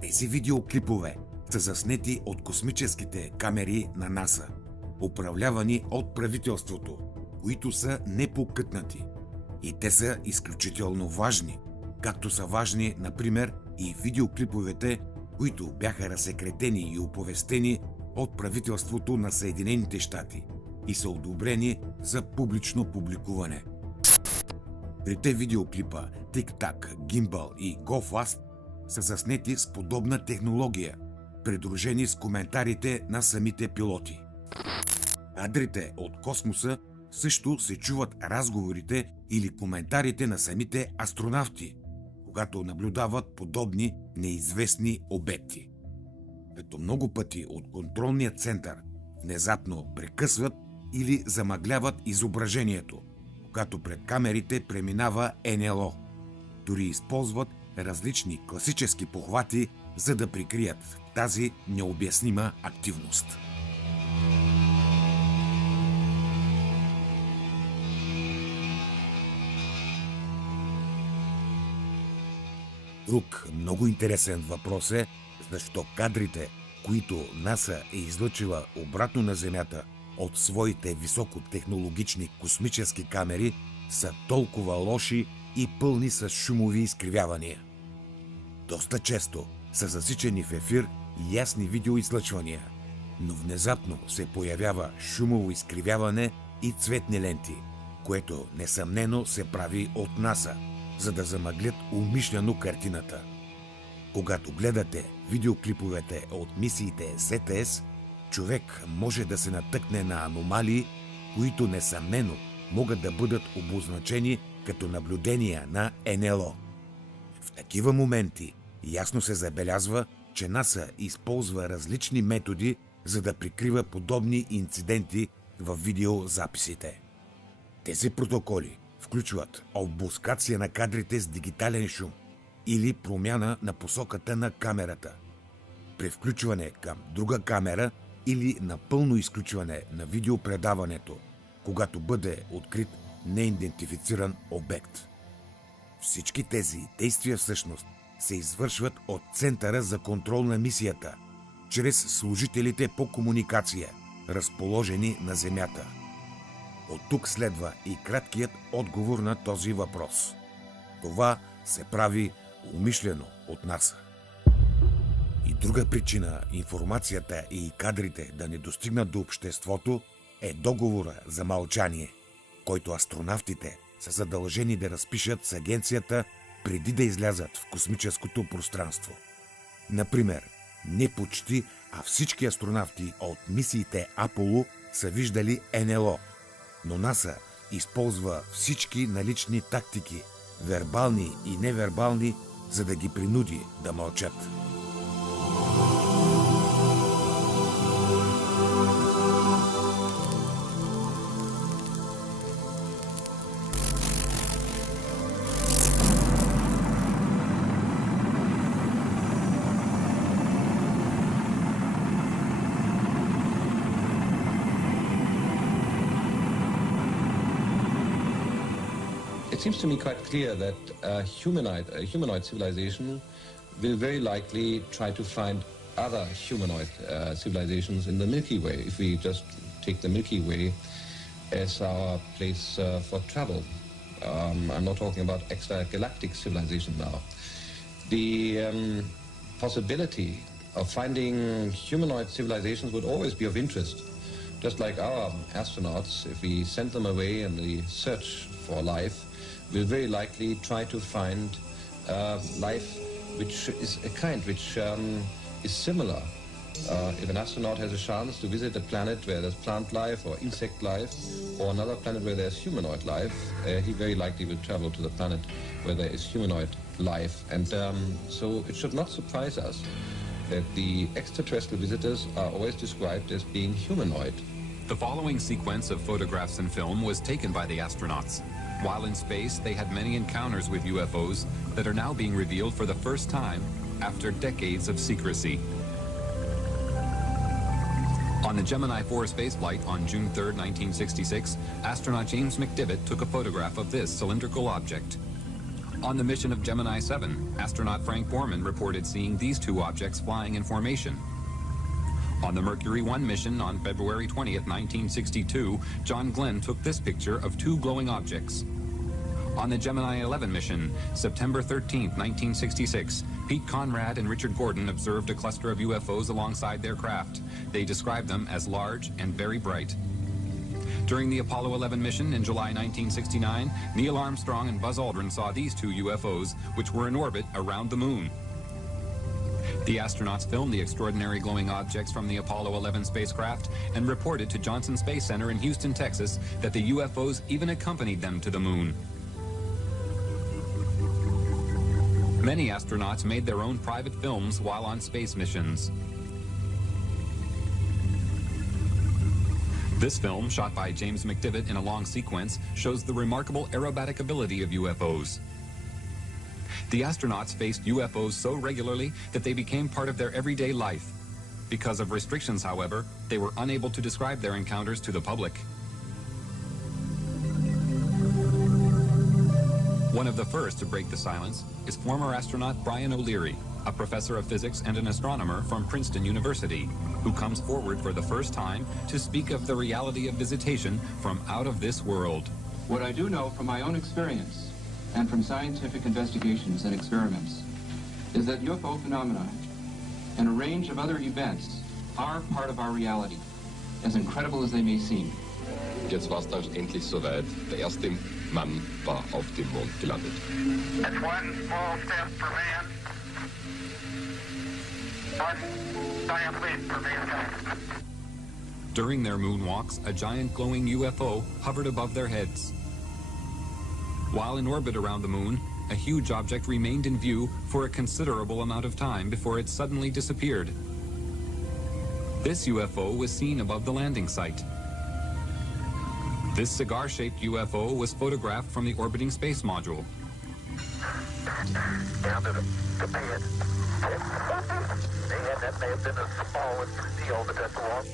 Тези видеоклипове са заснети от космическите камери на НАСА, управлявани от правителството, които са непокътнати. И те са изключително важни, както са важни, например, и видеоклиповете, които бяха разсекретени и оповестени от правителството на Съединените щати и са одобрени за публично публикуване. Трите видеоклипа Тик-Так, Гимбъл и Go Fast са заснети с подобна технология, придружени с коментарите на самите пилоти. Кадрите от космоса също се чуват разговорите или коментарите на самите астронавти, когато наблюдават подобни неизвестни обекти. Като много пъти от контролния център внезапно прекъсват или замъгляват изображението, когато пред камерите преминава Нло. Дори използват различни класически похвати, за да прикрият тази необяснима активност. Друг много интересен въпрос е защо кадрите, които НАСА е излъчила обратно на Земята от своите високотехнологични космически камери, са толкова лоши и пълни с шумови изкривявания. Доста често са засичани в ефир ясни видеоизлъчвания, но внезапно се появява шумово изкривяване и цветни ленти, което несъмнено се прави от НАСА, за да замъглят умишлено картината. Когато гледате видеоклиповете от мисиите СТС, човек може да се натъкне на аномалии, които несъмнено могат да бъдат обозначени като наблюдения на НЛО. В такива моменти ясно се забелязва, че НАСА използва различни методи, за да прикрива подобни инциденти в видеозаписите. Тези протоколи включват обускация на кадрите с дигитален шум или промяна на посоката на камерата, превключване към друга камера или напълно изключване на видеопредаването, когато бъде открит неидентифициран обект. Всички тези действия всъщност се извършват от Центъра за контрол на мисията, чрез служителите по комуникация разположени на Земята. От тук следва и краткият отговор на този въпрос. Това се прави умишлено от НАСА. И друга причина информацията и кадрите да не достигнат до обществото е договора за мълчание, който астронавтите са задължени да разпишат с агенцията преди да излязат в космическото пространство. Например, не почти, а всички астронавти от мисиите Аполо са виждали НЛО, но НАСА използва всички налични тактики, вербални и невербални, за да ги принуди да мълчат. It seems to me quite clear that a humanoid civilization will very likely try to find other humanoid civilizations in the Milky Way, if we just take the Milky Way as our place for travel. I'm not talking about extragalactic civilization now. The possibility of finding humanoid civilizations would always be of interest. Just like our astronauts, if we send them away and they search for life, will very likely try to find life which is a kind which is similar. If an astronaut has a chance to visit a planet where there's plant life or insect life, or another planet where there's humanoid life, he very likely will travel to the planet where there is humanoid life. And so it should not surprise us that the extraterrestrial visitors are always described as being humanoid. The following sequence of photographs and film was taken by the astronauts. While in space, they had many encounters with UFOs that are now being revealed for the first time after decades of secrecy. On the Gemini 4 spaceflight on June 3, 1966, astronaut James McDivitt took a photograph of this cylindrical object. On the mission of Gemini 7, astronaut Frank Borman reported seeing these two objects flying in formation. On the Mercury 1 mission on February 20, 1962, John Glenn took this picture of two glowing objects. On the Gemini 11 mission, September 13, 1966, Pete Conrad and Richard Gordon observed a cluster of UFOs alongside their craft. They described them as large and very bright. During the Apollo 11 mission in July 1969, Neil Armstrong and Buzz Aldrin saw these two UFOs, which were in orbit around the moon. The astronauts filmed the extraordinary glowing objects from the Apollo 11 spacecraft and reported to Johnson Space Center in Houston, Texas, that the UFOs even accompanied them to the moon. Many astronauts made their own private films while on space missions. This film, shot by James McDivitt in a long sequence, shows the remarkable aerobatic ability of UFOs. The astronauts faced UFOs so regularly that they became part of their everyday life. Because of restrictions, however, they were unable to describe their encounters to the public. One of the first to break the silence is former astronaut Brian O'Leary, a professor of physics and an astronomer from Princeton University, who comes forward for the first time to speak of the reality of visitation from out of this world. What I do know from my own experience and from scientific investigations and experiments is that UFO phenomena and a range of other events are part of our reality, as incredible as they may seem. Jetzt war es dann endlich soweit. Der erste Mann war auf dem Mond gelandet. That's one small step for man, one giant leap for mankind. During their moonwalks, a giant glowing UFO hovered above their heads. While in orbit around the moon, a huge object remained in view for a considerable amount of time before it suddenly disappeared. This UFO was seen above the landing site. This cigar-shaped UFO was photographed from the orbiting space module. Down to the pad. That may have been a small deal, but that's a long.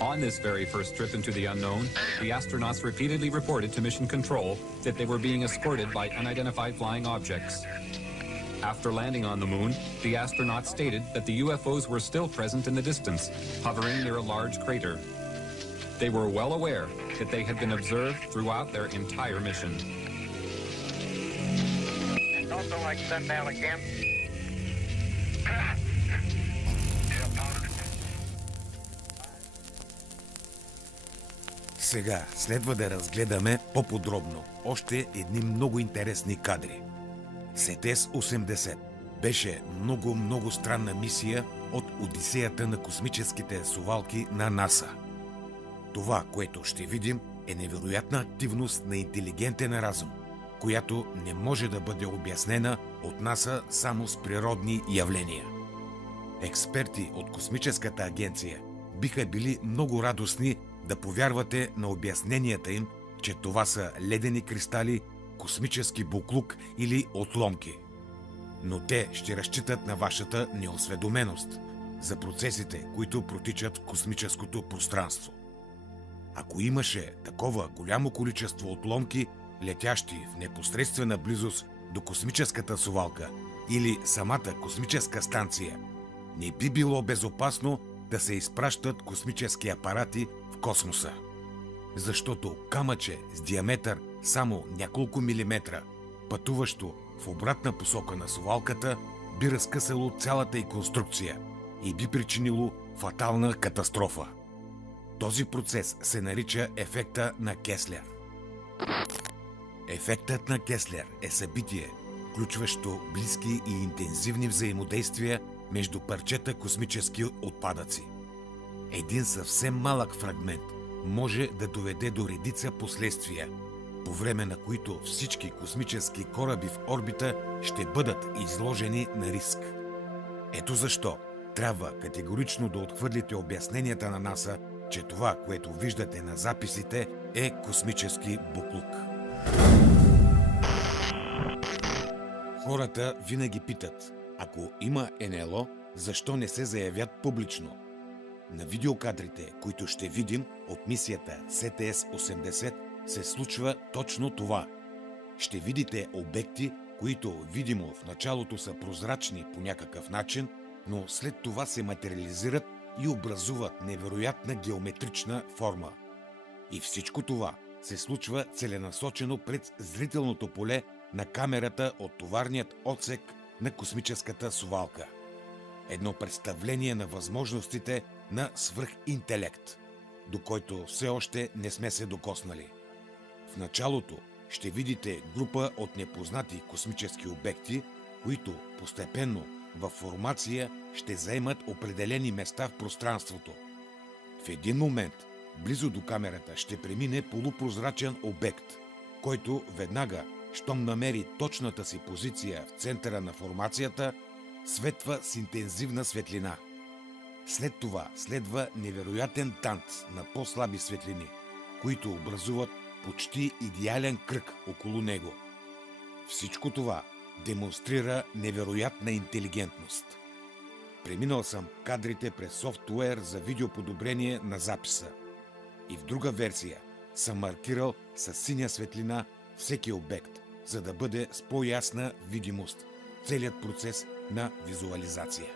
On this very first trip into the unknown, the astronauts repeatedly reported to Mission Control that they were being escorted by unidentified flying objects. After landing on the moon, the astronauts stated that the UFOs were still present in the distance, hovering near a large crater. They were well aware that they had been observed throughout their entire mission. It's also like sundown again. Сега следва да разгледаме по-подробно още едни много интересни кадри. СТС-80 беше много странна мисия от Одисеята на космическите совалки на НАСА. Това, което ще видим, е невероятна активност на интелигентен разум, която не може да бъде обяснена от НАСА само с природни явления. Експерти от Космическата агенция биха били много радостни да повярвате на обясненията им, че това са ледени кристали, космически буклук или отломки. Но те ще разчитат на вашата неосведоменост за процесите, които протичат в космическото пространство. Ако имаше такова голямо количество отломки, летящи в непосредствена близост до космическата совалка или самата космическа станция, не би било безопасно да се изпращат космически апарати в космоса. Защото камъче с диаметър само няколко милиметра, пътуващо в обратна посока на совалката, би разкъсало цялата й конструкция и би причинило фатална катастрофа. Този процес се нарича ефекта на Кеслер. Ефектът на Кеслер е събитие, включващо близки и интензивни взаимодействия между парчета космически отпадъци. Един съвсем малък фрагмент може да доведе до редица последствия, по време на които всички космически кораби в орбита ще бъдат изложени на риск. Ето защо трябва категорично да отхвърлите обясненията на НАСА, че това, което виждате на записите, е космически буклук. Хората винаги питат, ако има НЛО, защо не се заявят публично? На видеокадрите, които ще видим от мисията СТС-80, се случва точно това. Ще видите обекти, които видимо в началото са прозрачни по някакъв начин, но след това се материализират и образуват невероятна геометрична форма. И всичко това се случва целенасочено пред зрителното поле на камерата от товарният отсек на космическата совалка. Едно представление на възможностите на свръхинтелект, до който все още не сме се докоснали. В началото ще видите група от непознати космически обекти, които постепенно във формация ще заемат определени места в пространството. В един момент, близо до камерата, ще премине полупрозрачен обект, който веднага, щом намери точната си позиция в центъра на формацията, светва с интензивна светлина. След това следва невероятен танц на по-слаби светлини, които образуват почти идеален кръг около него. Всичко това демонстрира невероятна интелигентност. Преминал съм кадрите през софтуер за видеоподобрение на записа. И в друга версия съм маркирал с синя светлина всеки обект, за да бъде с по-ясна видимост целият процес на визуализация.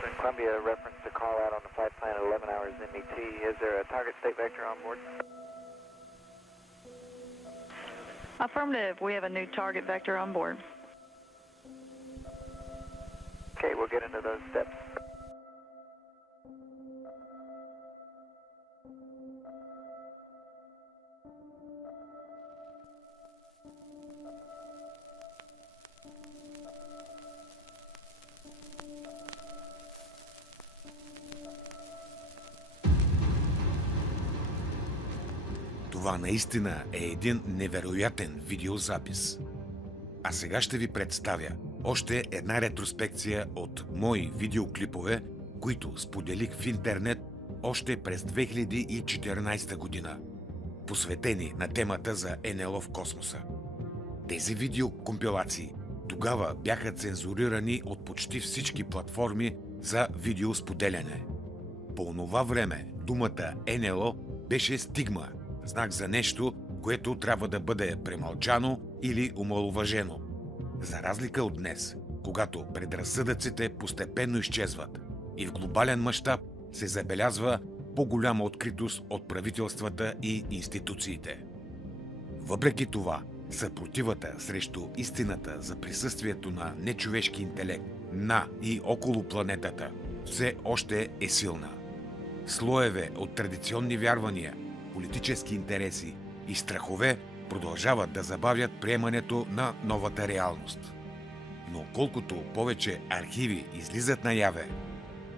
Eastern Columbia, reference to call out on the flight plan at 11 hours MET. Is there a target state vector on board? Affirmative. We have a new target vector on board. Okay, we'll get into those steps. Това наистина е един невероятен видеозапис. А сега ще ви представя още една ретроспекция от мои видеоклипове, които споделих в интернет още през 2014 година, посветени на темата за Нло в Космоса. Тези видеокомпилации тогава бяха цензурирани от почти всички платформи за видеосподеляне. По онова време думата Нло беше стигма, знак за нещо, което трябва да бъде премълчано или омаловажено. За разлика от днес, когато предразсъдъците постепенно изчезват и в глобален мащаб се забелязва по-голяма откритост от правителствата и институциите. Въпреки това, съпротивата срещу истината за присъствието на нечовешки интелект на и около планетата все още е силна. Слоеве от традиционни вярвания, политически интереси и страхове продължават да забавят приемането на новата реалност. Но колкото повече архиви излизат наяве,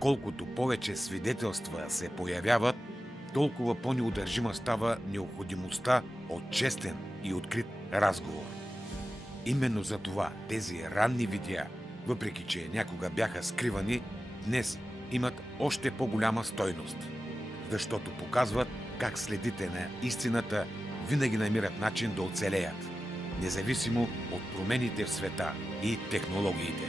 колкото повече свидетелства се появяват, толкова по-неудържима става необходимостта от честен и открит разговор. Именно за това тези ранни видеа, въпреки че някога бяха скривани, днес имат още по-голяма стойност, защото показват как следите на истината винаги намират начин да оцелеят, независимо от промените в света и технологиите.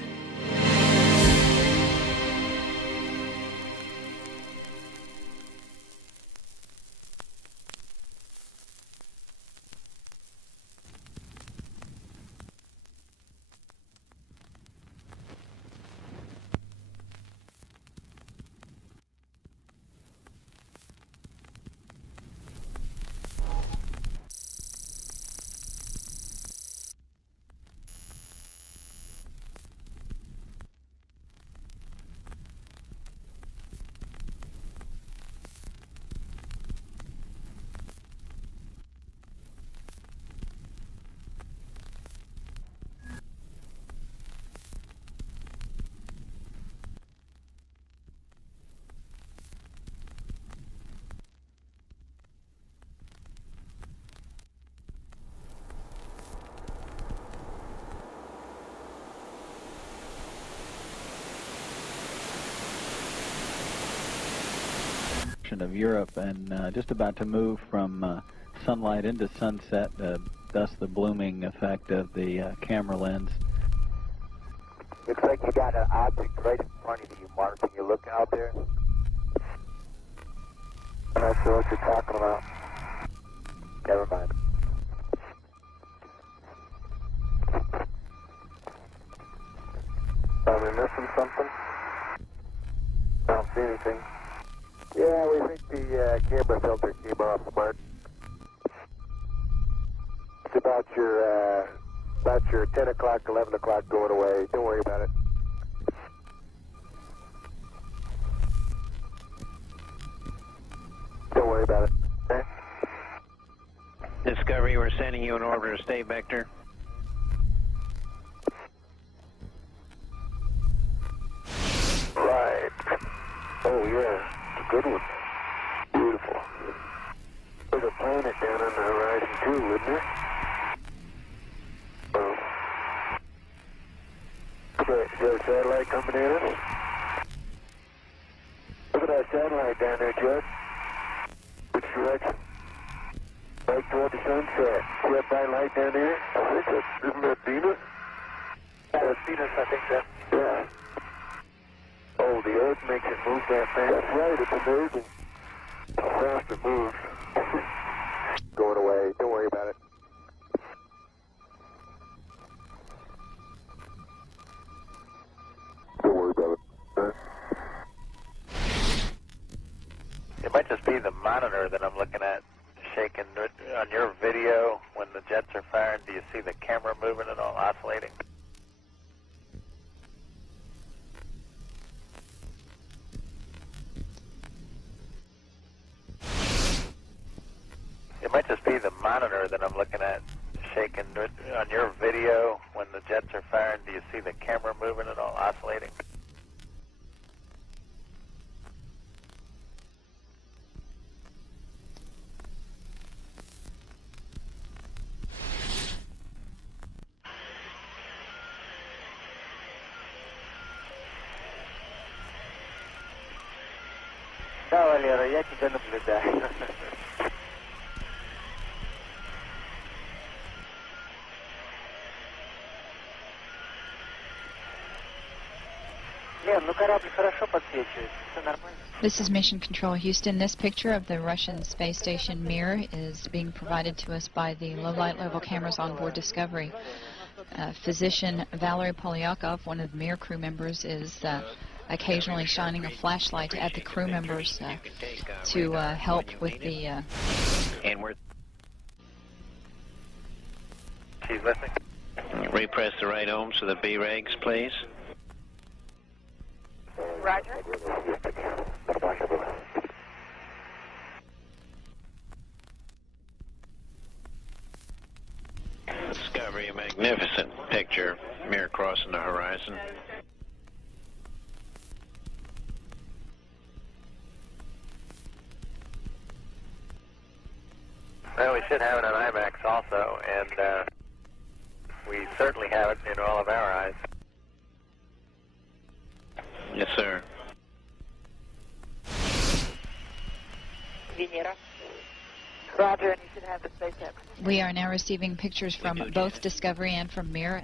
Of Europe and just about to move from sunlight into sunset, thus the blooming effect of the camera lens. Looks like you got an object right in front of you, Mark. Can you look out there? I'm not sure what you're talking about. Never mind. Are we missing something? I don't see anything. Yeah, we think the camera filter came off, Mark. It's about your 10 o'clock, 11 o'clock going away. Don't worry about it. Don't worry about it. Okay? Discovery, we're sending you an order to stay vector. Right. Oh, yeah. Good one. Beautiful. There's a planet down on the horizon too, isn't there? Oh. Is there a satellite coming in us? Look at that satellite down there, Judd. Which direction? Right toward the sunset. See that bright light down there? I think that's, isn't that Venus? Yeah, that's Venus, I think so. Yeah. Oh, the Earth makes it move that fast. That's right, it's amazing. How fast it moves. Going away, don't worry about it. Don't worry about it. might just be the monitor that I'm looking at shaking. On your video, when the jets are firing, do you see the camera moving at all, oscillating? It might just be the monitor that I'm looking at shaking. On your video, when the jets are firing, do you see the camera moving at all, oscillating? Да, Валера, я тебя наблюдаю. Лен, ну корабль хорошо подсвечивается, все нормально. This is Mission Control Houston. This picture of the Russian space station Mir is being provided to us by the low light level cameras on board Discovery. Physician Valery Polyakov, one of the Mir crew members, is occasionally shining a flashlight at the crew members to help with the... She's listening. Repress the right ohms for the B-regs, please. Roger. Discovery, a magnificent picture, Mir crossing the horizon. Well, we should have it on IMAX also, and we certainly have it in all of our eyes. Yes, sir. Venera. Roger, and you should have the space app. We are now receiving pictures from both Discovery and from Mir.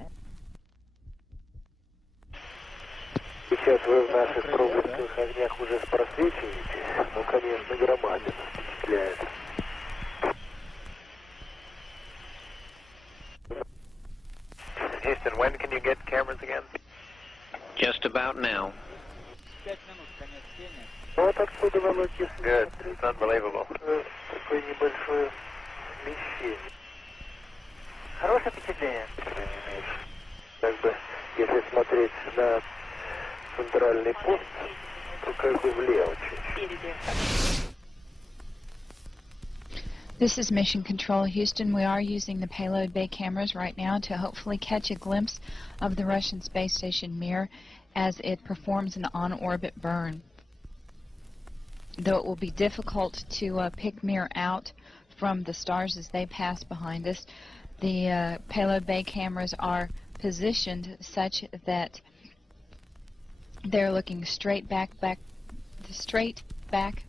Сейчас вы в наших проблеских огнях уже просвечиваете, ну, конечно, громадно впечатляет. Houston, when can you get cameras again? Just about now. Вот отсюда, Володь, если... Good. It's unbelievable. Такое небольшое смещение. Хорошее впечатление? Как бы, если смотреть на центральный пост, то как бы влево чуть-чуть. This is Mission Control Houston. We are using the payload bay cameras right now to hopefully catch a glimpse of the Russian space station Mir as it performs an on-orbit burn. Though it will be difficult to pick Mir out from the stars as they pass behind us, the payload bay cameras are positioned such that they're looking straight back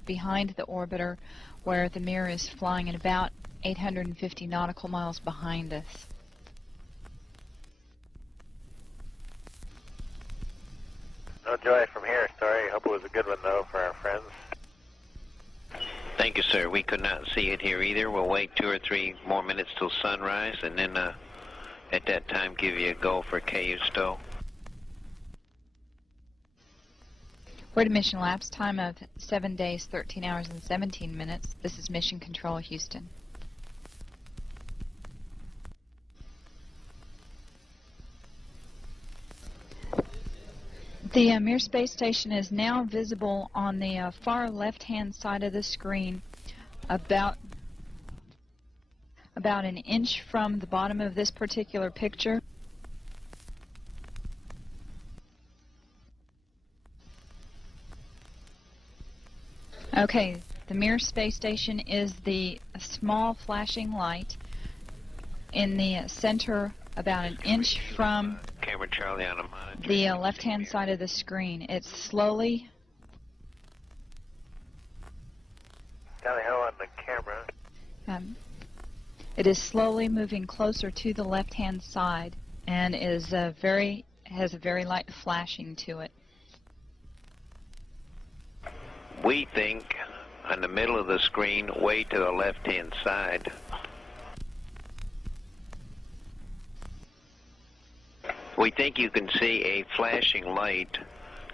behind the orbiter, where the Mir is flying at about 850 nautical miles behind us. No joy from here. Sorry. Hope it was a good one, though, for our friends. Thank you, sir. We could not see it here either. We'll wait 2 or 3 more minutes till sunrise, and then at that time give you a go for KU stow. We're at a mission lapse time of 7 days, 13 hours, and 17 minutes. This is Mission Control Houston. The Mir space station is now visible on the far left-hand side of the screen, about an inch from the bottom of this particular picture. Okay, the Mir space station is the small flashing light in the center, about an inch from Camera Charlie on a monitor. the left-hand side of the screen. It's slowly... Tally ho on the camera. It is slowly moving closer to the left-hand side and is has a very light flashing to it. We think on the middle of the screen, way to the left-hand side. We think you can see a flashing light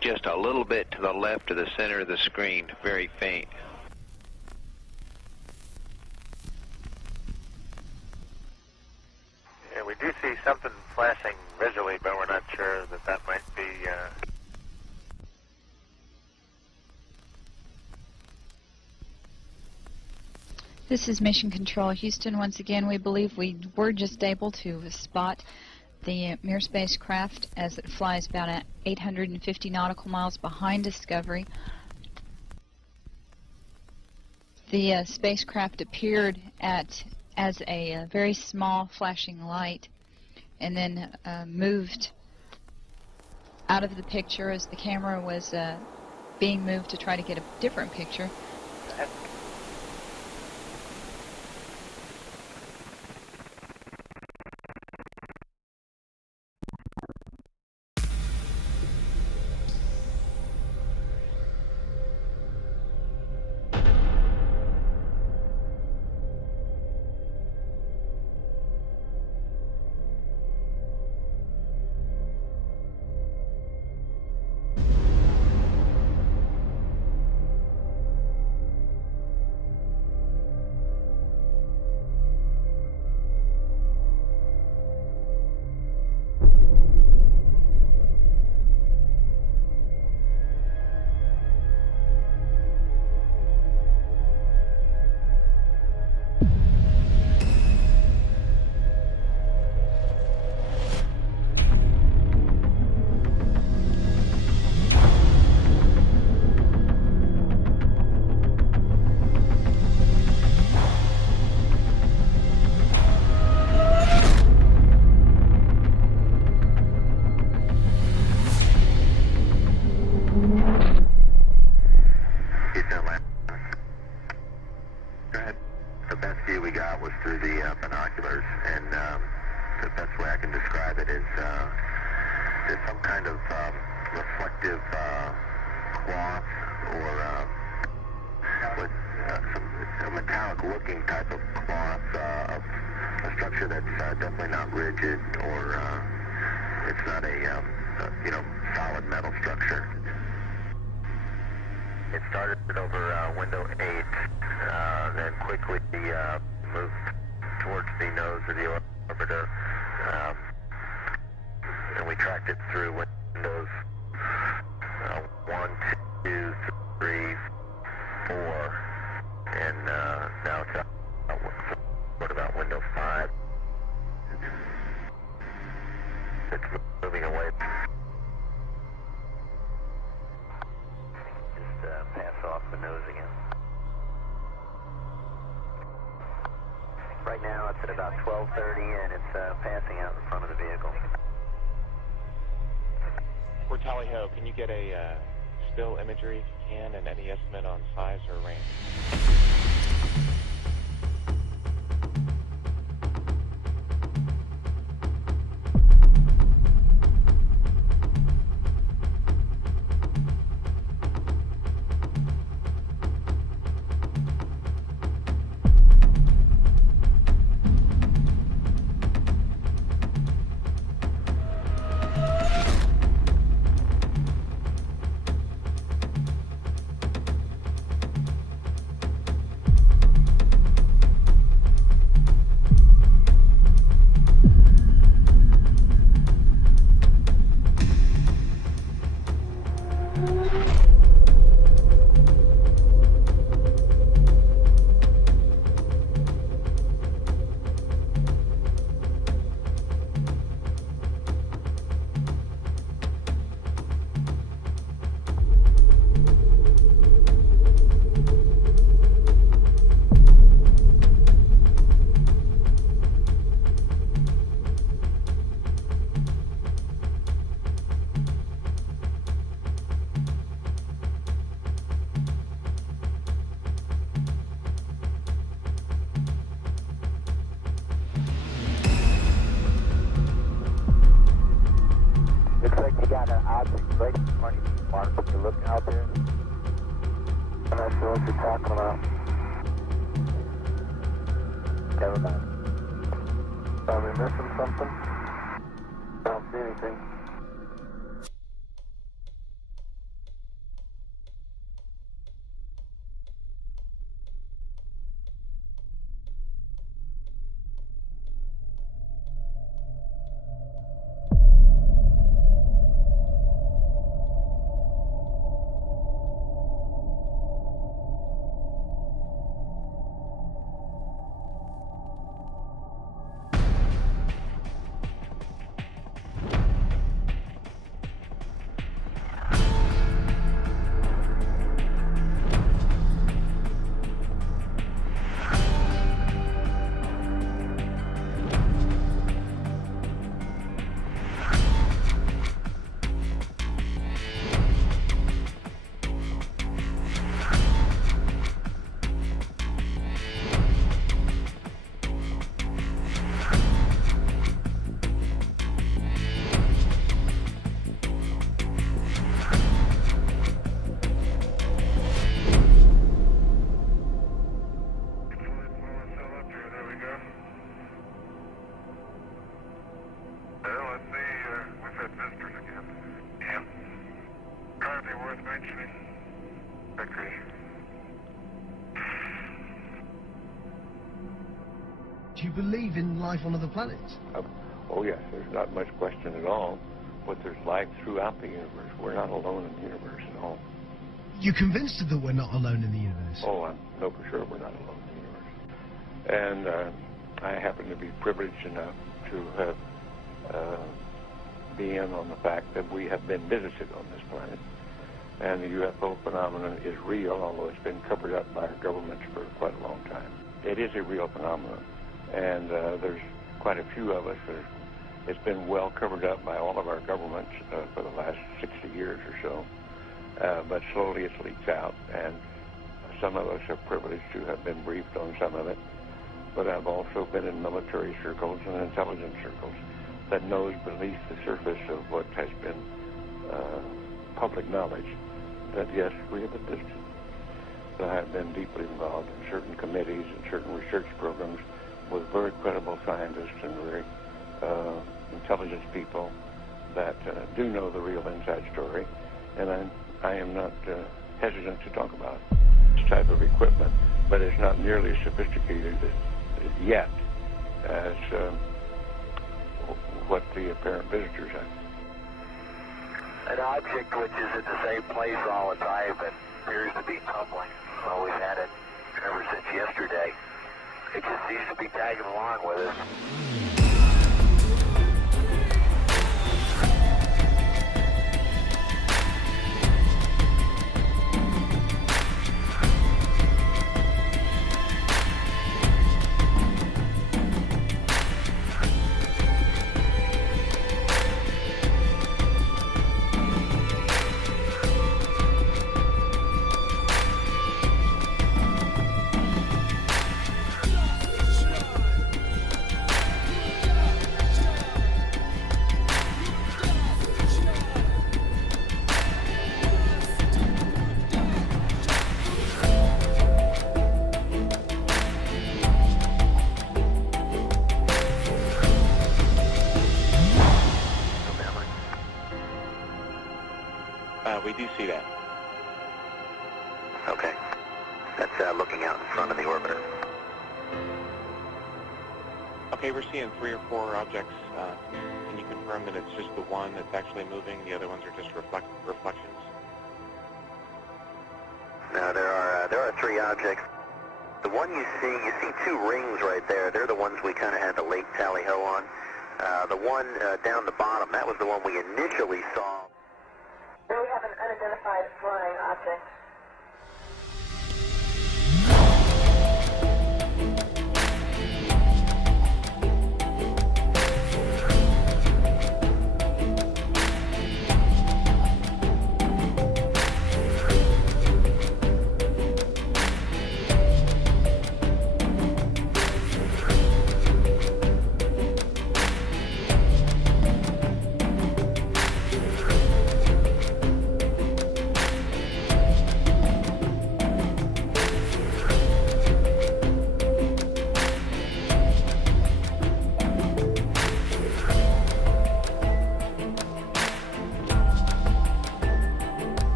just a little bit to the left of the center of the screen, very faint. do see something flashing visually, but we're not sure that might be... This is Mission Control Houston. Once again, we believe we were just able to spot the Mir spacecraft as it flies about 850 nautical miles behind Discovery. The spacecraft appeared as a very small flashing light and then moved out of the picture as the camera was being moved to try to get a different picture. Right now it's at about 12:30 and it's passing out in front of the vehicle. For Tally Ho, can you get a still imagery if you can and any estimate on size or range? worth mentioning. Agree. Do you believe in life on other planets? Oh yes, there's not much question at all. But there's life throughout the universe. We're not alone in the universe at all. You're convinced that we're not alone in the universe? Oh, I know for sure we're not alone in the universe. And I happen to be privileged enough to have be in on the fact that we have been visited on this planet. And the UFO phenomenon is real, although it's been covered up by our governments for quite a long time. It is a real phenomenon. And there's quite a few of us that it's been well covered up by all of our governments for the last 60 years or so. But slowly it's leaked out, and some of us are privileged to have been briefed on some of it. But I've also been in military circles and intelligence circles that knows beneath the surface of what has been public knowledge that, yes, we have been visited. I have been deeply involved in certain committees and certain research programs with very credible scientists and very intelligence people that do know the real inside story, and I am not hesitant to talk about this type of equipment, but it's not nearly as sophisticated yet as what the apparent visitors have. An object which is at the same place all the time but appears to be tumbling. Well, we've had it ever since yesterday. It just seems to be tagging along with us. We do see that. Okay. That's looking out in front of the orbiter. Okay, we're seeing 3 or 4 objects. Can you confirm that it's just the one that's actually moving? The other ones are just reflections? No, there are 3 objects. The one you see 2 rings right there. They're the ones we kind of had the late tally-ho on. The one down the bottom, that was the one we initially saw. There we have an unidentified flying object.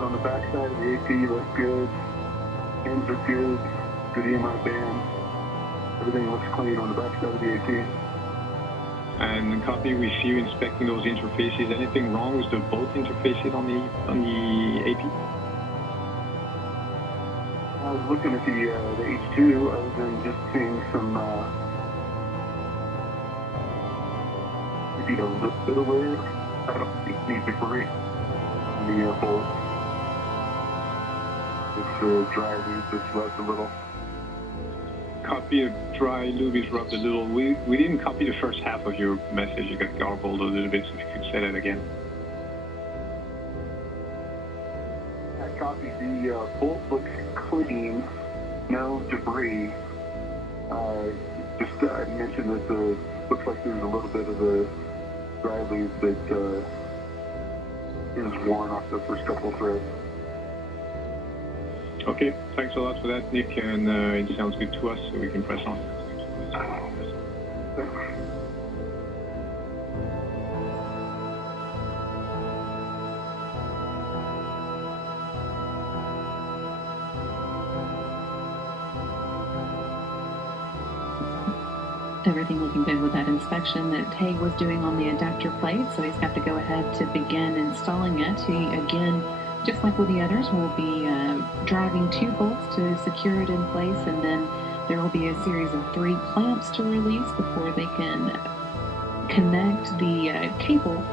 on the backside of the AP look good. Ends are good. Good EMI band. Everything looks clean on the backside of the AP. And copy with you inspecting those interfaces. Anything wrong with the both interfaces on the AP? I was looking at the H2. I was then just seeing some maybe a little bit of wear. I don't think it needs to break the bolt. It's dry loop that's rubbed a little. Copy of dry lube is rubbed a little. We didn't copy the first half of your message. You got garbled a little bit, so if you could say that again. I copied the bolt looks clean, no debris. I mentioned that the looks like there's a little bit of the dry lube that is worn off the first couple of threads. Okay, thanks a lot for that, Nick, and it sounds good to us, so we can press on. Everything looking good with that inspection that Tay was doing on the adapter plate, so he's got to go ahead to begin installing it. He, again, just like with the others, will be driving 2 bolts to secure it in place, and then there will be a series of 3 clamps to release before they can connect the cable.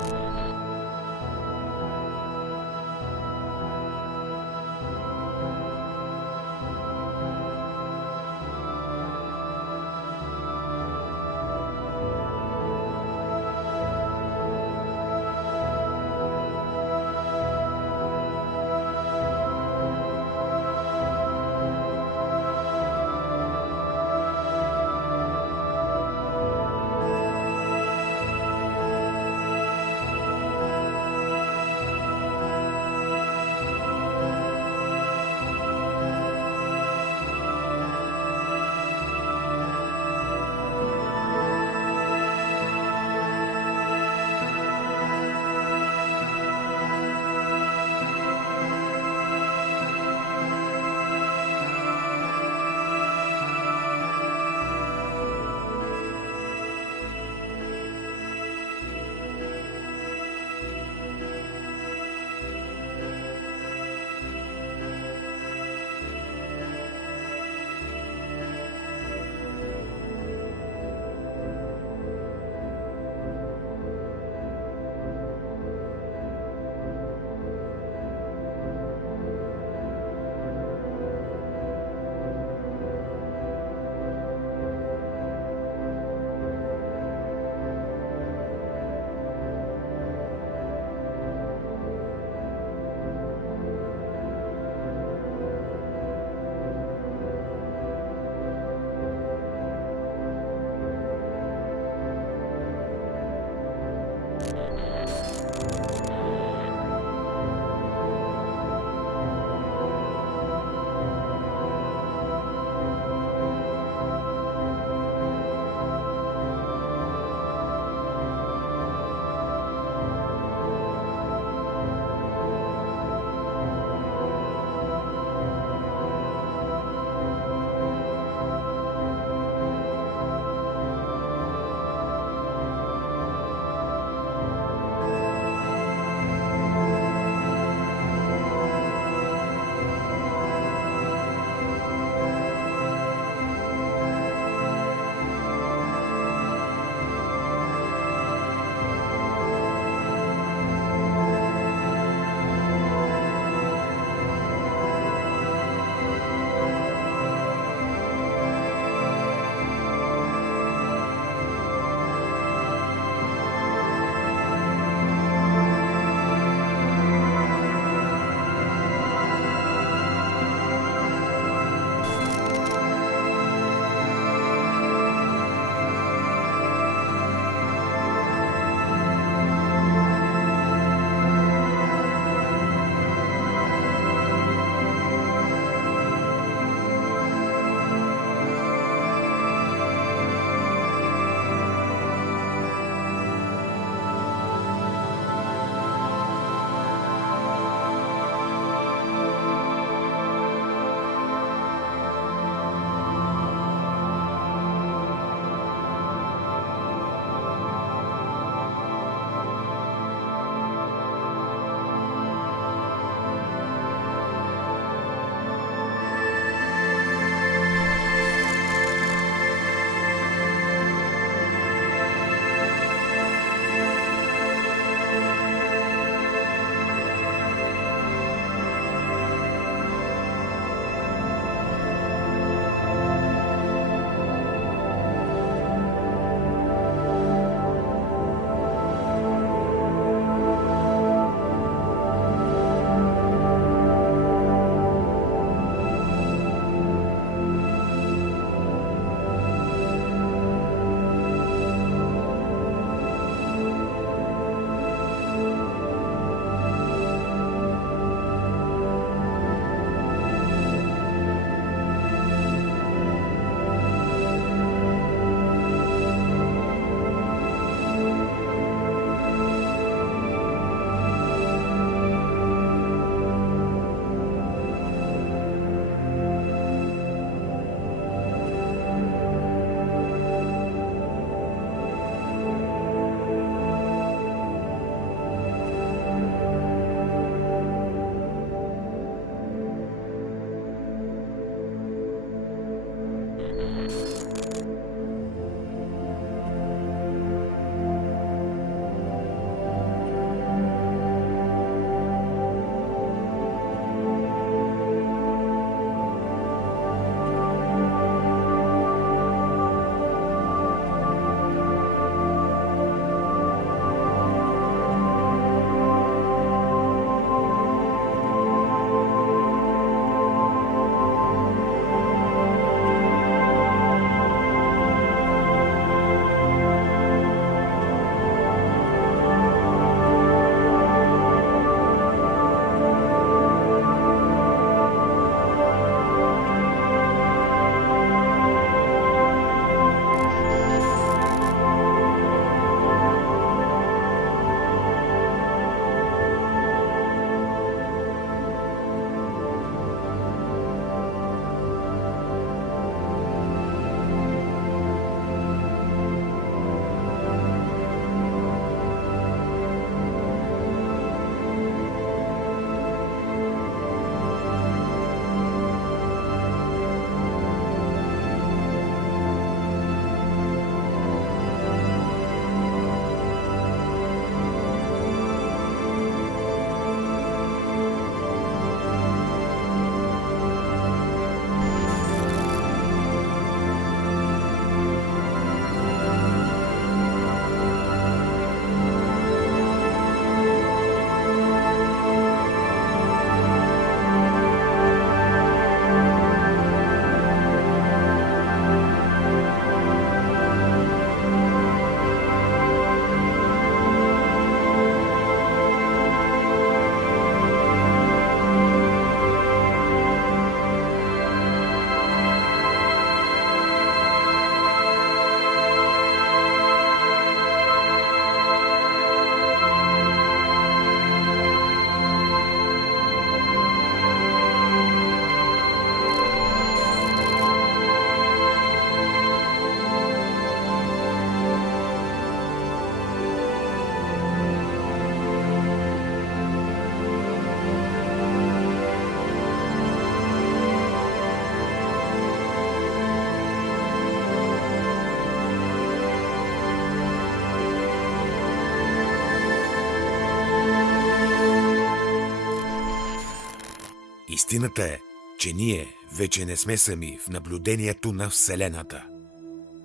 Истината е, че ние вече не сме сами в наблюдението на Вселената.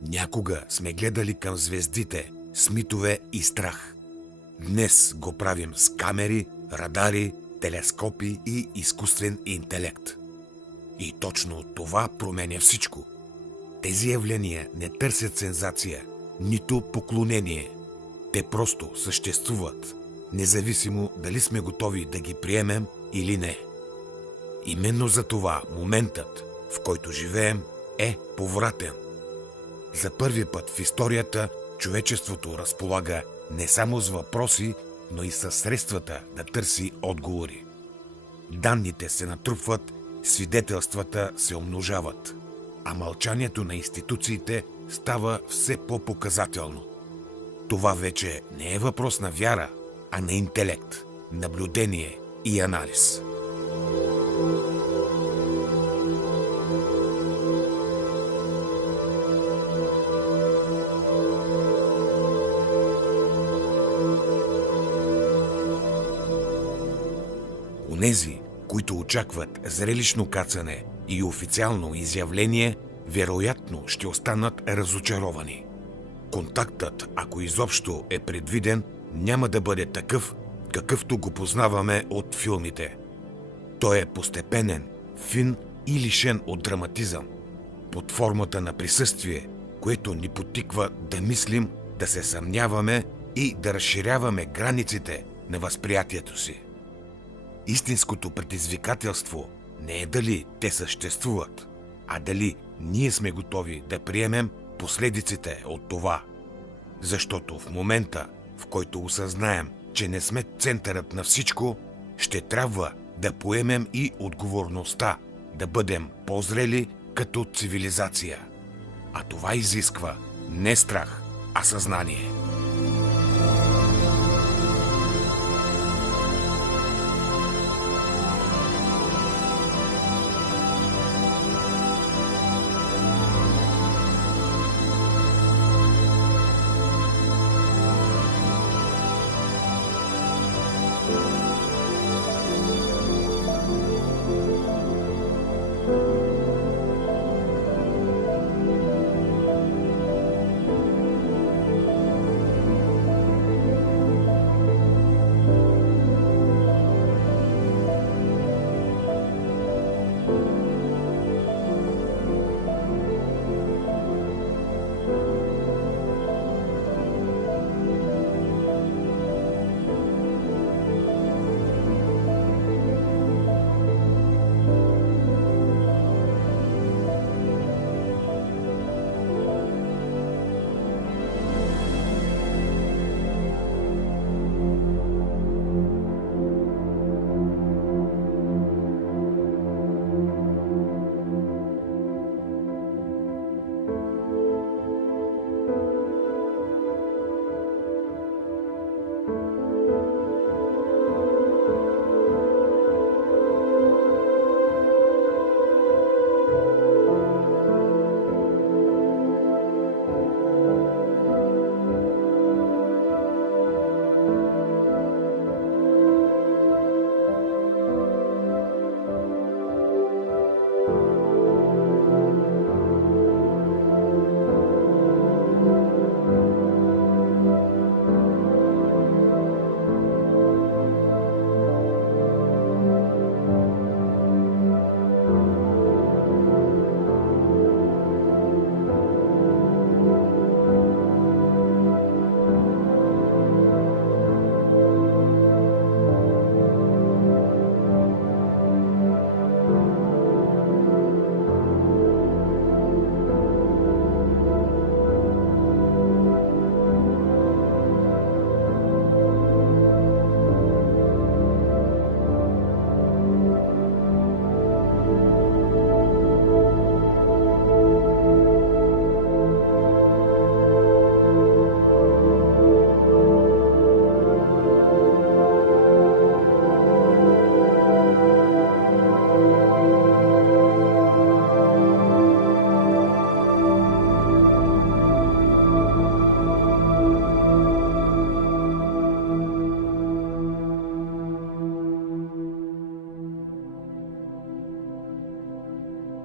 Някога сме гледали към звездите с митове и страх. Днес го правим с камери, радари, телескопи и изкуствен интелект. И точно това променя всичко. Тези явления не търсят сензация, нито поклонение. Те просто съществуват, независимо дали сме готови да ги приемем или не. Именно за това моментът, в който живеем, е повратен. За първи път в историята човечеството разполага не само с въпроси, но и със средствата да търси отговори. Данните се натрупват, свидетелствата се умножават, а мълчанието на институциите става все по-показателно. Това вече не е въпрос на вяра, а на интелект, наблюдение и анализ. Онези, които очакват зрелищно кацане и официално изявление, вероятно ще останат разочаровани. Контактът, ако изобщо е предвиден, няма да бъде такъв, какъвто го познаваме от филмите. Той е постепенен, фин и лишен от драматизъм, под формата на присъствие, което ни потиква да мислим, да се съмняваме и да разширяваме границите на възприятието си. Истинското предизвикателство не е дали те съществуват, а дали ние сме готови да приемем последиците от това. Защото в момента, в който осъзнаем, че не сме центърът на всичко, ще трябва да поемем и отговорността да бъдем по-зрели като цивилизация. А това изисква не страх, а съзнание.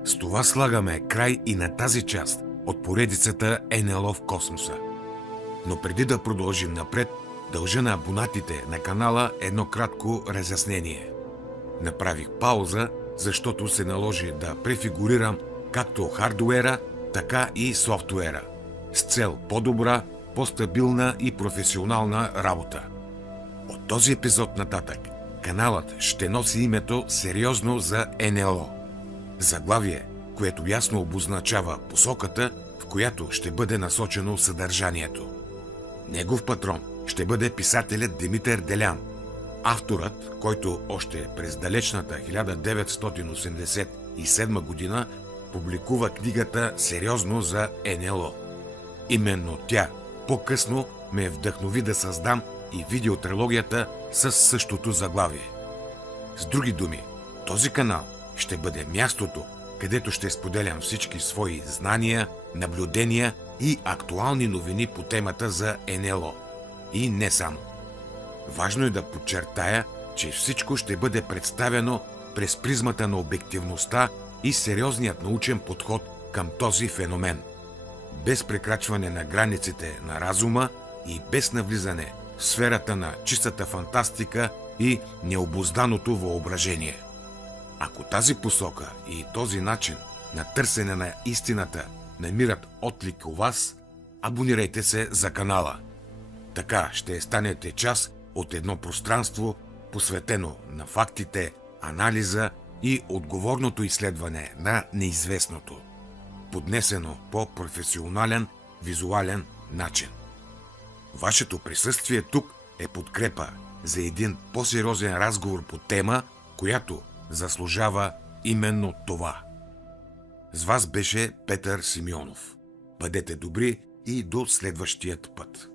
С това слагаме край и на тази част от поредицата Нло в Космоса. Но преди да продължим напред, дължа на абонатите на канала едно кратко разяснение. Направих пауза, защото се наложи да префигурирам както хардуера, така и софтуера, с цел по-добра, по-стабилна и професионална работа. От този епизод нататък каналът ще носи името сериозно за НЛО. Заглавие, което ясно обозначава посоката, в която ще бъде насочено съдържанието. Негов патрон ще бъде писателят Димитър Делян, авторът, който още през далечната 1987 година публикува книгата сериозно за НЛО. Именно тя по-късно ме вдъхнови да създам и видеотрилогията с същото заглавие. С други думи, този канал ще бъде мястото, където ще споделям всички свои знания, наблюдения и актуални новини по темата за НЛО. И не само. Важно е да подчертая, че всичко ще бъде представено през призмата на обективността и сериозният научен подход към този феномен. Без прекрачване на границите на разума и без навлизане в сферата на чистата фантастика и необузданото въображение. Ако тази посока и този начин на търсене на истината намират отклик у вас, абонирайте се за канала. Така ще станете част от едно пространство, посветено на фактите, анализа и отговорното изследване на неизвестното, поднесено по професионален, визуален начин. Вашето присъствие тук е подкрепа за един по-сериозен разговор по тема, която заслужава именно това. С вас беше Петър Симеонов. Бъдете добри и до следващият път.